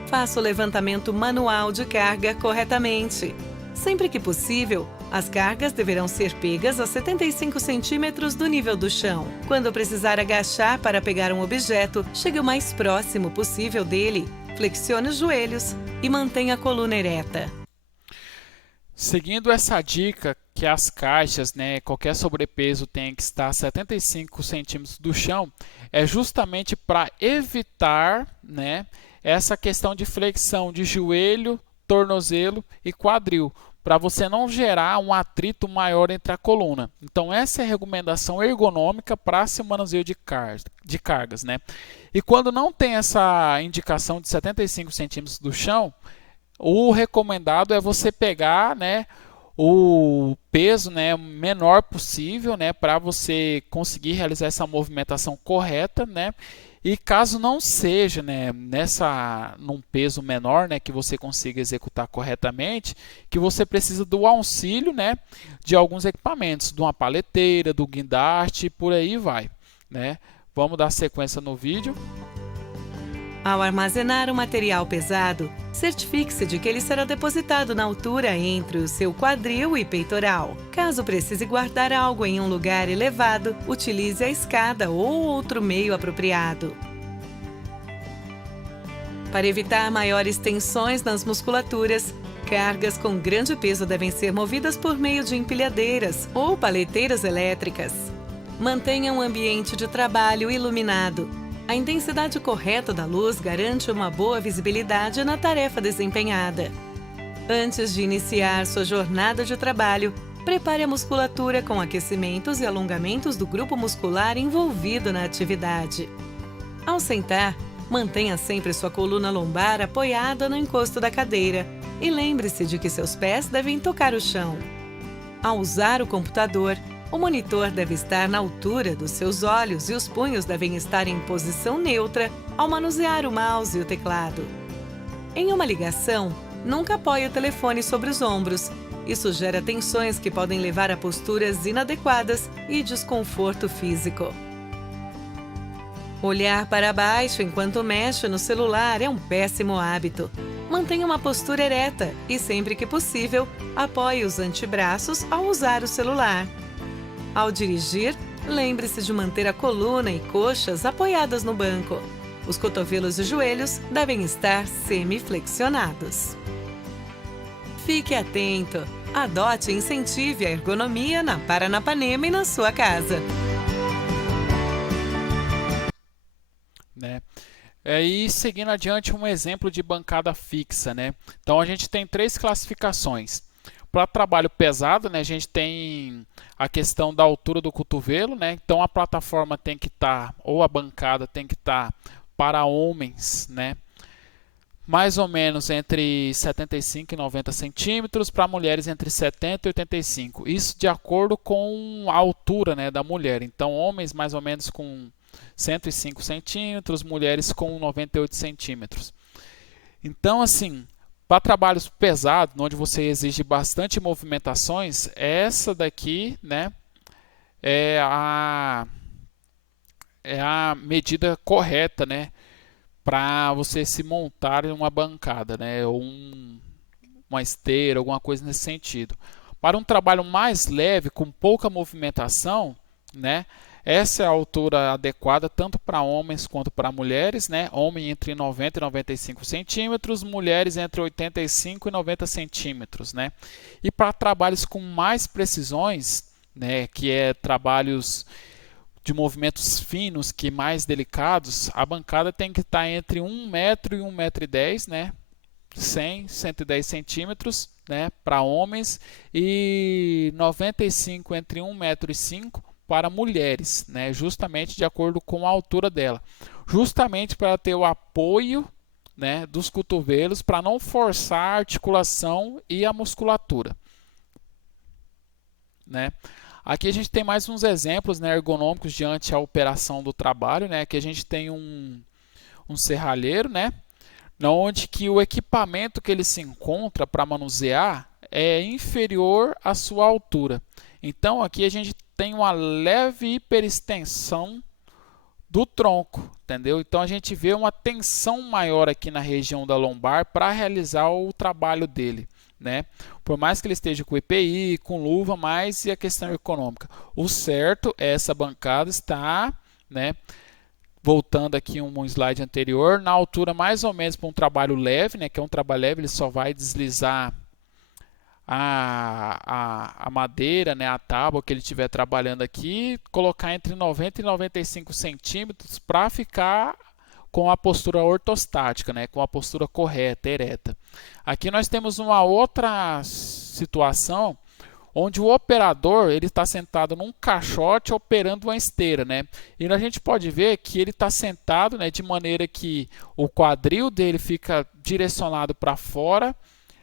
Faça o levantamento manual de carga corretamente. Sempre que possível, as cargas deverão ser pegas a 75 centímetros do nível do chão. Quando precisar agachar para pegar um objeto, chegue o mais próximo possível dele, flexione os joelhos e mantenha a coluna ereta. Seguindo essa dica que as caixas, né, qualquer sobrepeso tem que estar a 75 centímetros do chão, é justamente para evitar, né, essa questão de flexão de joelho, tornozelo e quadril, para você não gerar um atrito maior entre a coluna. Então essa é a recomendação ergonômica para esse manuseio de cargas, né? E quando não tem essa indicação de 75 centímetros do chão, o recomendado é você pegar, né, o peso, né, menor possível, né, para você conseguir realizar essa movimentação correta, né? E caso não seja, né, num peso menor, né, que você consiga executar corretamente, que você precisa do auxílio, né, de alguns equipamentos, de uma paleteira, do guindaste, por aí vai, né? Vamos dar sequência no vídeo. Ao armazenar um material pesado, certifique-se de que ele será depositado na altura entre o seu quadril e peitoral. Caso precise guardar algo em um lugar elevado, utilize a escada ou outro meio apropriado. Para evitar maiores tensões nas musculaturas, cargas com grande peso devem ser movidas por meio de empilhadeiras ou paleteiras elétricas. Mantenha um ambiente de trabalho iluminado. A intensidade correta da luz garante uma boa visibilidade na tarefa desempenhada. Antes de iniciar sua jornada de trabalho, prepare a musculatura com aquecimentos e alongamentos do grupo muscular envolvido na atividade. Ao sentar, mantenha sempre sua coluna lombar apoiada no encosto da cadeira e lembre-se de que seus pés devem tocar o chão. Ao usar o computador, o monitor deve estar na altura dos seus olhos e os punhos devem estar em posição neutra ao manusear o mouse e o teclado. Em uma ligação, nunca apoie o telefone sobre os ombros. Isso gera tensões que podem levar a posturas inadequadas e desconforto físico. Olhar para baixo enquanto mexe no celular é um péssimo hábito. Mantenha uma postura ereta e, sempre que possível, apoie os antebraços ao usar o celular. Ao dirigir, lembre-se de manter a coluna e coxas apoiadas no banco. Os cotovelos e joelhos devem estar semiflexionados. Fique atento! Adote e incentive a ergonomia na Paranapanema e na sua casa. Né? E seguindo adiante, um exemplo de bancada fixa, né? Então a gente tem 3 classificações. Para trabalho pesado, né, a gente tem a questão da altura do cotovelo, né? Então a plataforma tem que estar, ou a bancada tem que estar para homens, né, mais ou menos entre 75 e 90 centímetros, para mulheres entre 70 e 85. Isso de acordo com a altura, né, da mulher. Então homens mais ou menos com 105 centímetros, mulheres com 98 centímetros. Então assim, para trabalhos pesados, onde você exige bastante movimentações, essa daqui, né, é a medida correta, né, para você se montar em uma bancada, né, ou uma esteira, alguma coisa nesse sentido. Para um trabalho mais leve, com pouca movimentação, né, essa é a altura adequada tanto para homens quanto para mulheres, né? Homem entre 90 e 95 centímetros, mulheres entre 85 e 90 centímetros, né? E para trabalhos com mais precisões, né, que é trabalhos de movimentos finos, que mais delicados, a bancada tem que estar entre 1 metro e 1,10 m, né? 100, 110 centímetros, né, para homens, e 95 entre 1,05 m para mulheres, né, justamente de acordo com a altura dela, justamente para ter o apoio, né, dos cotovelos, para não forçar a articulação e a musculatura, né. Aqui a gente tem mais uns exemplos, né, ergonômicos diante a operação do trabalho, né. Aqui a gente tem um serralheiro, né, onde que o equipamento que ele se encontra para manusear é inferior à sua altura. Então aqui a gente tem uma leve hiperextensão do tronco, entendeu? Então a gente vê uma tensão maior aqui na região da lombar para realizar o trabalho dele, né? Por mais que ele esteja com EPI, com luva, mas e a questão econômica? O certo é essa bancada estar, né, voltando aqui um slide anterior, na altura mais ou menos para um trabalho leve, né, que é um trabalho leve, ele só vai deslizar a madeira, né, a tábua que ele estiver trabalhando aqui, colocar entre 90 e 95 centímetros para ficar com a postura ortostática, né, com a postura correta, ereta. Aqui nós temos uma outra situação onde o operador ele está sentado num caixote operando uma esteira, né? E a gente pode ver que ele está sentado, né, de maneira que o quadril dele fica direcionado para fora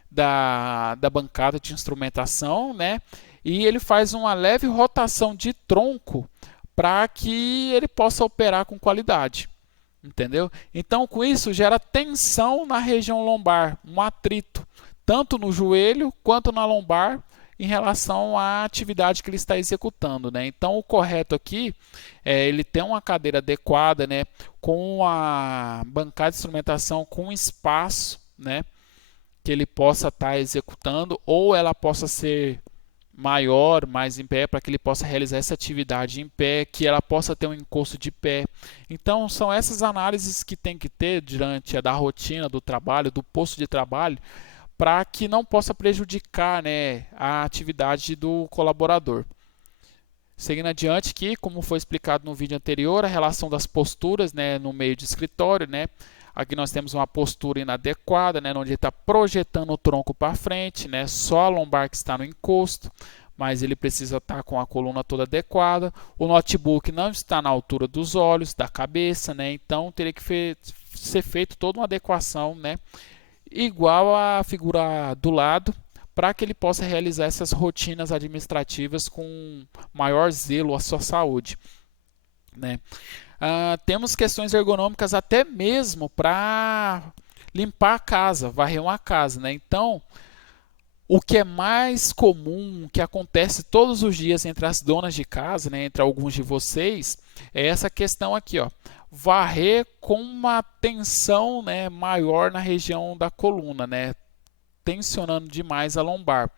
da bancada de instrumentação, né? E ele faz uma leve rotação de tronco para que ele possa operar com qualidade. Entendeu? Então, com isso, gera tensão na região lombar, um atrito, tanto no joelho quanto na lombar, em relação à atividade que ele está executando, né? Então, o correto aqui é ele ter uma cadeira adequada, né? Com a bancada de instrumentação com espaço, né? Que ele possa estar executando, ou ela possa ser maior, mais em pé, para que ele possa realizar essa atividade em pé, que ela possa ter um encosto de pé. Então, são essas análises que tem que ter durante a da rotina do trabalho, do posto de trabalho, para que não possa prejudicar, né, a atividade do colaborador. Seguindo adiante aqui, como foi explicado no vídeo anterior, a relação das posturas, né, no meio de escritório, né? Aqui nós temos uma postura inadequada, né, onde ele está projetando o tronco para frente, né, só a lombar que está no encosto, mas ele precisa estar com a coluna toda adequada. O notebook não está na altura dos olhos, da cabeça, né, então teria que ser feito toda uma adequação, né, igual à figura do lado, para que ele possa realizar essas rotinas administrativas com maior zelo à sua saúde, né? Temos questões ergonômicas até mesmo para limpar a casa, varrer uma casa, né? Então, o que é mais comum, que acontece todos os dias entre as donas de casa, né, entre alguns de vocês, é essa questão aqui, ó, varrer com uma tensão, né, maior na região da coluna, né, tensionando demais a lombar,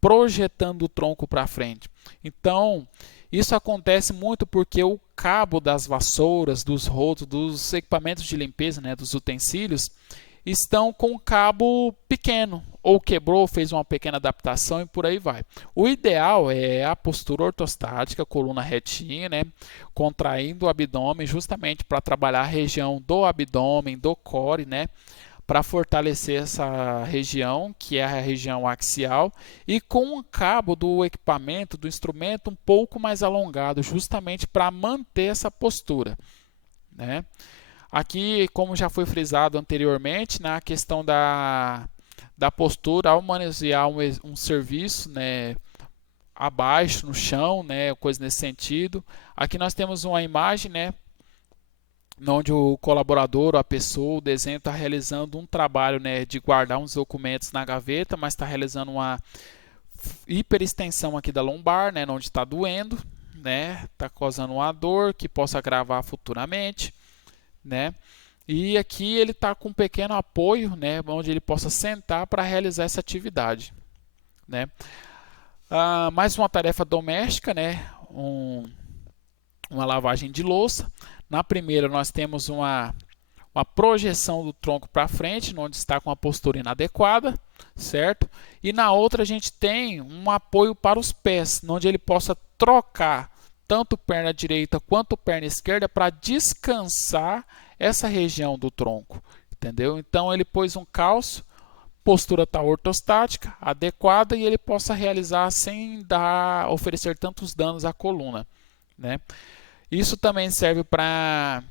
projetando o tronco para frente. Então, isso acontece muito porque o cabo das vassouras, dos rodos, dos equipamentos de limpeza, né, dos utensílios, estão com o cabo pequeno, ou quebrou, fez uma pequena adaptação e por aí vai. O ideal é a postura ortostática, coluna retinha, né, contraindo o abdômen justamente para trabalhar a região do abdômen, do core, né, para fortalecer essa região, que é a região axial, e com o cabo do equipamento, do instrumento, um pouco mais alongado, justamente para manter essa postura, né? Aqui, como já foi frisado anteriormente, na questão da postura, ao manusear um serviço, né, abaixo, no chão, né, coisa nesse sentido. Aqui nós temos uma imagem, né, onde o colaborador, a pessoa, o desenho está realizando um trabalho, né, de guardar uns documentos na gaveta, mas está realizando uma hiperextensão aqui da lombar, né, onde está doendo, né, está causando uma dor que possa agravar futuramente, né, e aqui ele está com um pequeno apoio, né, onde ele possa sentar para realizar essa atividade, né. Mais uma tarefa doméstica, né, uma lavagem de louça. Na primeira nós temos uma projeção do tronco para frente, onde está com a postura inadequada, certo? E na outra a gente tem um apoio para os pés, onde ele possa trocar tanto perna direita quanto perna esquerda para descansar essa região do tronco, entendeu? Então ele pôs um calço, postura está ortostática, adequada, e ele possa realizar sem oferecer tantos danos à coluna, né? Isso também serve para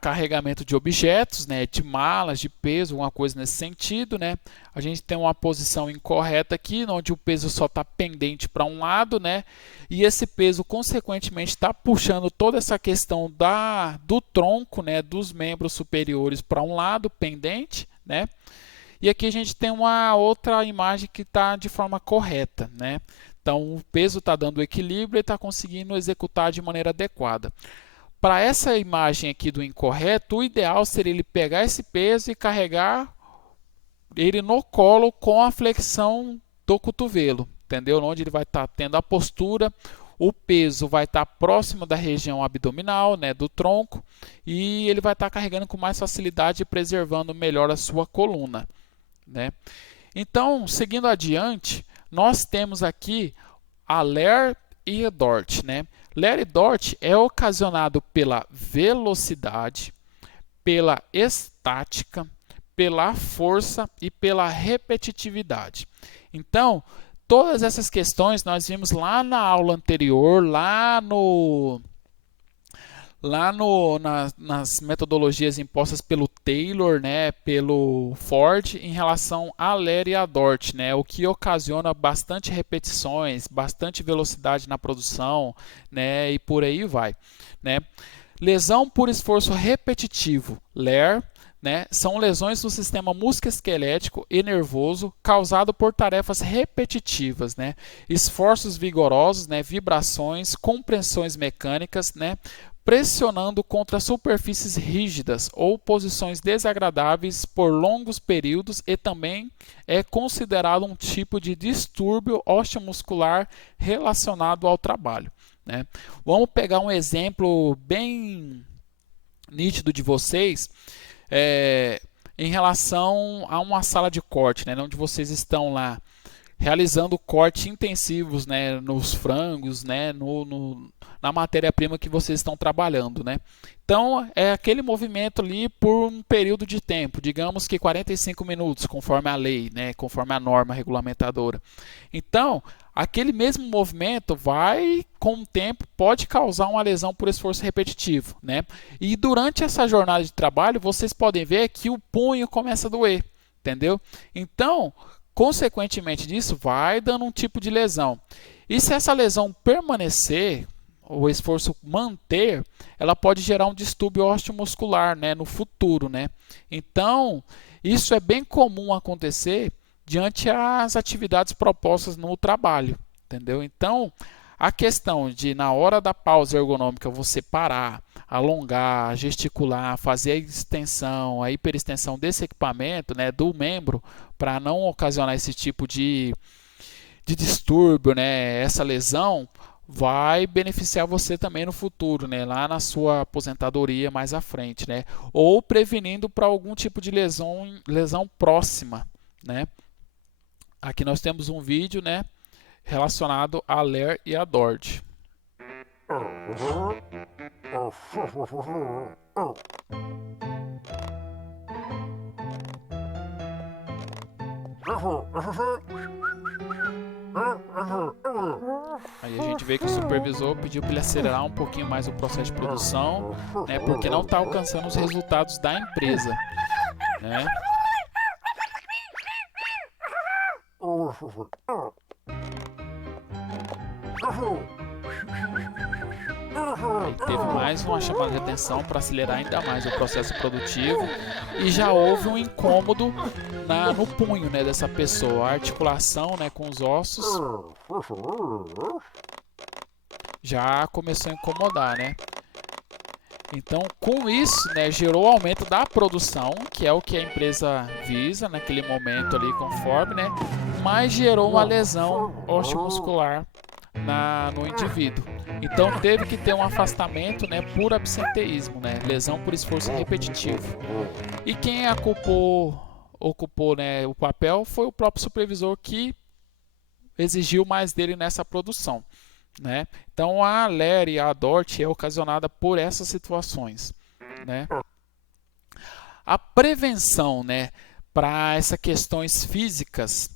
carregamento de objetos, né, de malas, de peso, alguma coisa nesse sentido, né? A gente tem uma posição incorreta aqui, onde o peso só está pendente para um lado, né? E esse peso, consequentemente, está puxando toda essa questão do tronco, né, dos membros superiores para um lado, pendente, né? E aqui a gente tem uma outra imagem que está de forma correta, né? Então, o peso está dando equilíbrio e está conseguindo executar de maneira adequada. Para essa imagem aqui do incorreto, o ideal seria ele pegar esse peso e carregar ele no colo com a flexão do cotovelo, entendeu? Onde ele vai estar tendo a postura, o peso vai estar próximo da região abdominal, né, do tronco, e ele vai estar carregando com mais facilidade e preservando melhor a sua coluna, né? Então, seguindo adiante, nós temos aqui a LER e a DORT, né? LER e DORT é ocasionado pela velocidade, pela estática, pela força e pela repetitividade. Então, todas essas questões nós vimos lá na aula anterior, nas metodologias impostas pelo Taylor, né, pelo Ford, em relação à LER e à DORT, né, o que ocasiona bastante repetições, bastante velocidade na produção, né, e por aí vai, né. Lesão por esforço repetitivo, LER, né, são lesões do sistema musculoesquelético e nervoso causado por tarefas repetitivas, né, esforços vigorosos, né, vibrações, compressões mecânicas, né, pressionando contra superfícies rígidas ou posições desagradáveis por longos períodos e também é considerado um tipo de distúrbio osteomuscular relacionado ao trabalho, né? Vamos pegar um exemplo bem nítido de vocês em relação a uma sala de corte, né, onde vocês estão lá realizando cortes intensivos, né, nos frangos, né, na matéria-prima que vocês estão trabalhando, né? Então, é aquele movimento ali por um período de tempo, digamos que 45 minutos, conforme a lei, né, conforme a norma regulamentadora. Então, aquele mesmo movimento vai, com o tempo, pode causar uma lesão por esforço repetitivo, né? E durante essa jornada de trabalho, vocês podem ver que o punho começa a doer, entendeu? Então, consequentemente disso, vai dando um tipo de lesão. E se essa lesão permanecer, o esforço manter, ela pode gerar um distúrbio osteomuscular, né, no futuro, né? Então, isso é bem comum acontecer diante as atividades propostas no trabalho, entendeu? Então, a questão de, na hora da pausa ergonômica, você parar, alongar, gesticular, fazer a extensão, a hiperextensão desse equipamento, né, do membro, para não ocasionar esse tipo de distúrbio, né, essa lesão, vai beneficiar você também no futuro, né, lá na sua aposentadoria mais à frente, né, ou prevenindo para algum tipo de lesão próxima, né. Aqui nós temos um vídeo, né, relacionado à LER e à DORT. Aí a gente vê que o supervisor pediu para ele acelerar um pouquinho mais o processo de produção, né, porque não está alcançando os resultados da empresa, né? Aí teve mais uma chamada de atenção para acelerar ainda mais o processo produtivo e já houve um incômodo no punho, né, dessa pessoa, a articulação, né, com os ossos já começou a incomodar, né? Então, com isso, né, gerou aumento da produção, que é o que a empresa visa naquele momento ali, conforme, né? Mas gerou uma lesão osteomuscular no indivíduo. Então, teve que ter um afastamento, né, por absenteísmo, né? Lesão por esforço repetitivo. E quem ocupou, né, o papel foi o próprio supervisor que exigiu mais dele nessa produção, né? Então a LER e a DORT é ocasionada por essas situações, né? A prevenção, né, para essas questões físicas,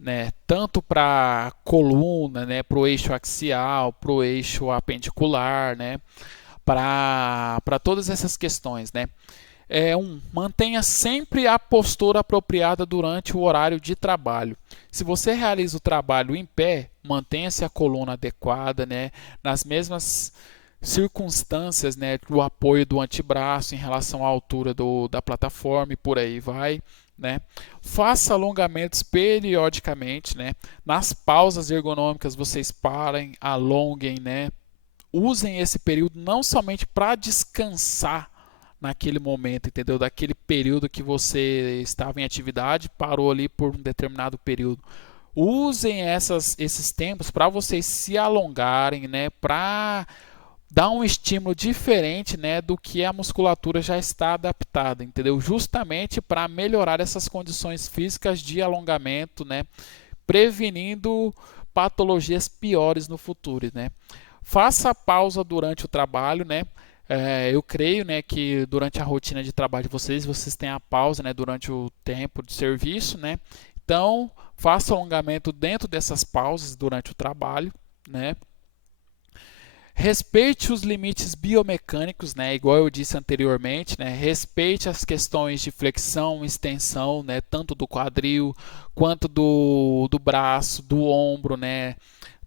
né, tanto para a coluna, né, para o eixo axial, para o eixo apendicular, né, para todas essas questões, né? Mantenha sempre a postura apropriada durante o horário de trabalho. Se você realiza o trabalho em pé, mantenha-se a coluna adequada, né, nas mesmas circunstâncias, né, do apoio do antebraço em relação à altura da plataforma e por aí vai, né. Faça alongamentos periodicamente, né. Nas pausas ergonômicas vocês parem, alonguem, né. Usem esse período não somente para descansar naquele momento, entendeu? Daquele período que você estava em atividade, parou ali por um determinado período. Usem esses tempos para vocês se alongarem, né? Para dá um estímulo diferente, né, do que a musculatura já está adaptada, entendeu? Justamente para melhorar essas condições físicas de alongamento, né, prevenindo patologias piores no futuro, né? Faça pausa durante o trabalho, né? Eu creio, né, que durante a rotina de trabalho de vocês têm a pausa, né, durante o tempo de serviço, né? Então, faça alongamento dentro dessas pausas durante o trabalho, né? Respeite os limites biomecânicos, né? Igual eu disse anteriormente, né? Respeite as questões de flexão, extensão, né? Tanto do quadril quanto do braço, do ombro, né?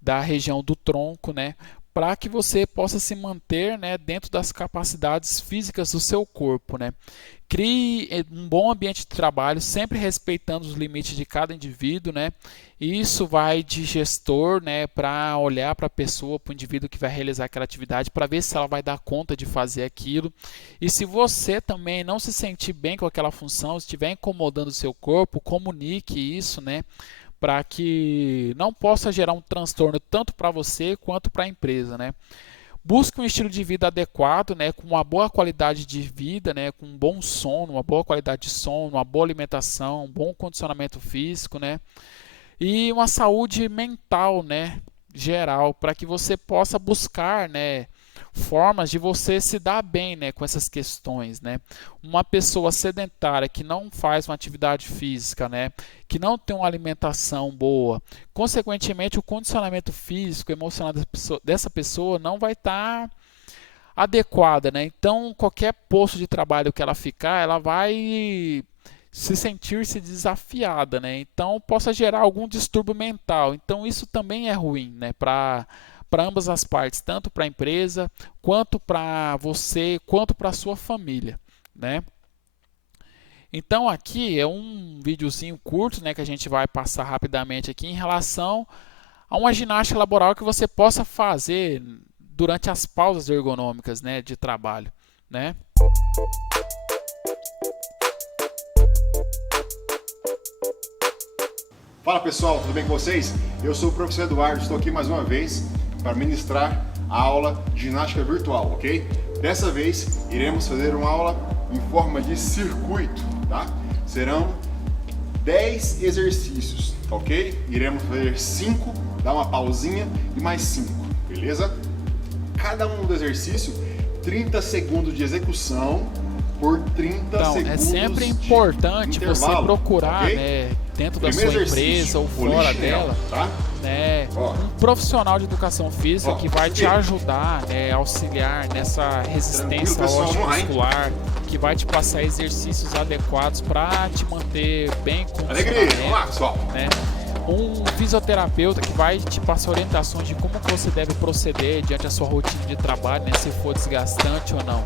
Da região do tronco, né? Para que você possa se manter, né, dentro das capacidades físicas do seu corpo, né? Crie um bom ambiente de trabalho, sempre respeitando os limites de cada indivíduo, né? Isso vai de gestor, né, para olhar para a pessoa, para o indivíduo que vai realizar aquela atividade, para ver se ela vai dar conta de fazer aquilo. E se você também não se sentir bem com aquela função, estiver incomodando o seu corpo, comunique isso, né, para que não possa gerar um transtorno tanto para você quanto para a empresa, né? Busque um estilo de vida adequado, né, com uma boa qualidade de vida, né, com um bom sono, uma boa qualidade de sono, uma boa alimentação, um bom condicionamento físico, né, e uma saúde mental, né, geral, para que você possa buscar, né, formas de você se dar bem, né, com essas questões, né. Uma pessoa sedentária que não faz uma atividade física, né, que não tem uma alimentação boa, consequentemente o condicionamento físico, emocional dessa pessoa não vai estar adequada, né. Então qualquer posto de trabalho que ela ficar, ela vai se sentir-se desafiada, né. Então possa gerar algum distúrbio mental. Então isso também é ruim, né, para ambas as partes, tanto para a empresa, quanto para você, quanto para a sua família, né? Então aqui é um videozinho curto, né, que a gente vai passar rapidamente aqui em relação a uma ginástica laboral que você possa fazer durante as pausas ergonômicas, né, de trabalho, né? Fala pessoal, tudo bem com vocês? Eu sou o professor Eduardo, estou aqui mais uma vez para ministrar a aula de ginástica virtual, ok? Dessa vez iremos fazer uma aula em forma de circuito, tá? Serão 10 exercícios, ok? Iremos fazer 5, dar uma pausinha e mais 5, beleza? Cada um do exercício, 30 segundos de execução por 30 segundos. É sempre importante você procurar, okay, né, dentro da sua empresa ou fora dela, tá? Né, um profissional de educação física que vai te ajudar, né, auxiliar nessa resistência muscular, que vai te passar exercícios adequados para te manter bem condicionamento, vamos lá, pessoal, né? Um fisioterapeuta que vai te passar orientações de como você deve proceder diante da sua rotina de trabalho, né, se for desgastante ou não.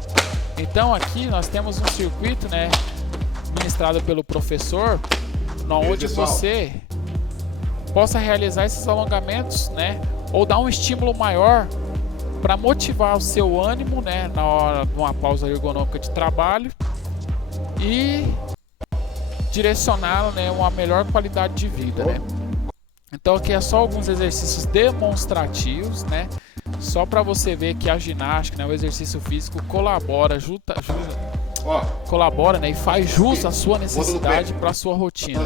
Então aqui nós temos um circuito, né, ministrado pelo professor, onde você possa realizar esses alongamentos, né, ou dar um estímulo maior para motivar o seu ânimo, né, na hora de uma pausa ergonômica de trabalho e direcioná-lo, né, uma melhor qualidade de vida, né. Então aqui é só alguns exercícios demonstrativos, né, só para você ver que a ginástica, né, o exercício físico colabora, colabora, né, e faz jus à sua necessidade para a sua rotina.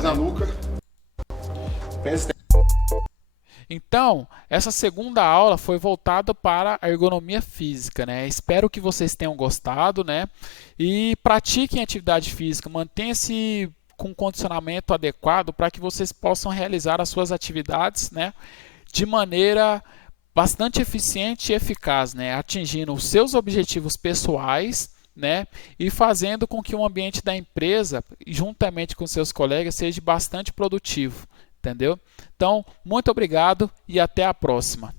Então, essa segunda aula foi voltada para a ergonomia física, né? Espero que vocês tenham gostado, né? E pratiquem atividade física, mantenha-se com condicionamento adequado para que vocês possam realizar as suas atividades, né, de maneira bastante eficiente e eficaz, né, atingindo os seus objetivos pessoais, né, e fazendo com que o ambiente da empresa, juntamente com seus colegas, seja bastante produtivo, entendeu? Então, muito obrigado e até a próxima.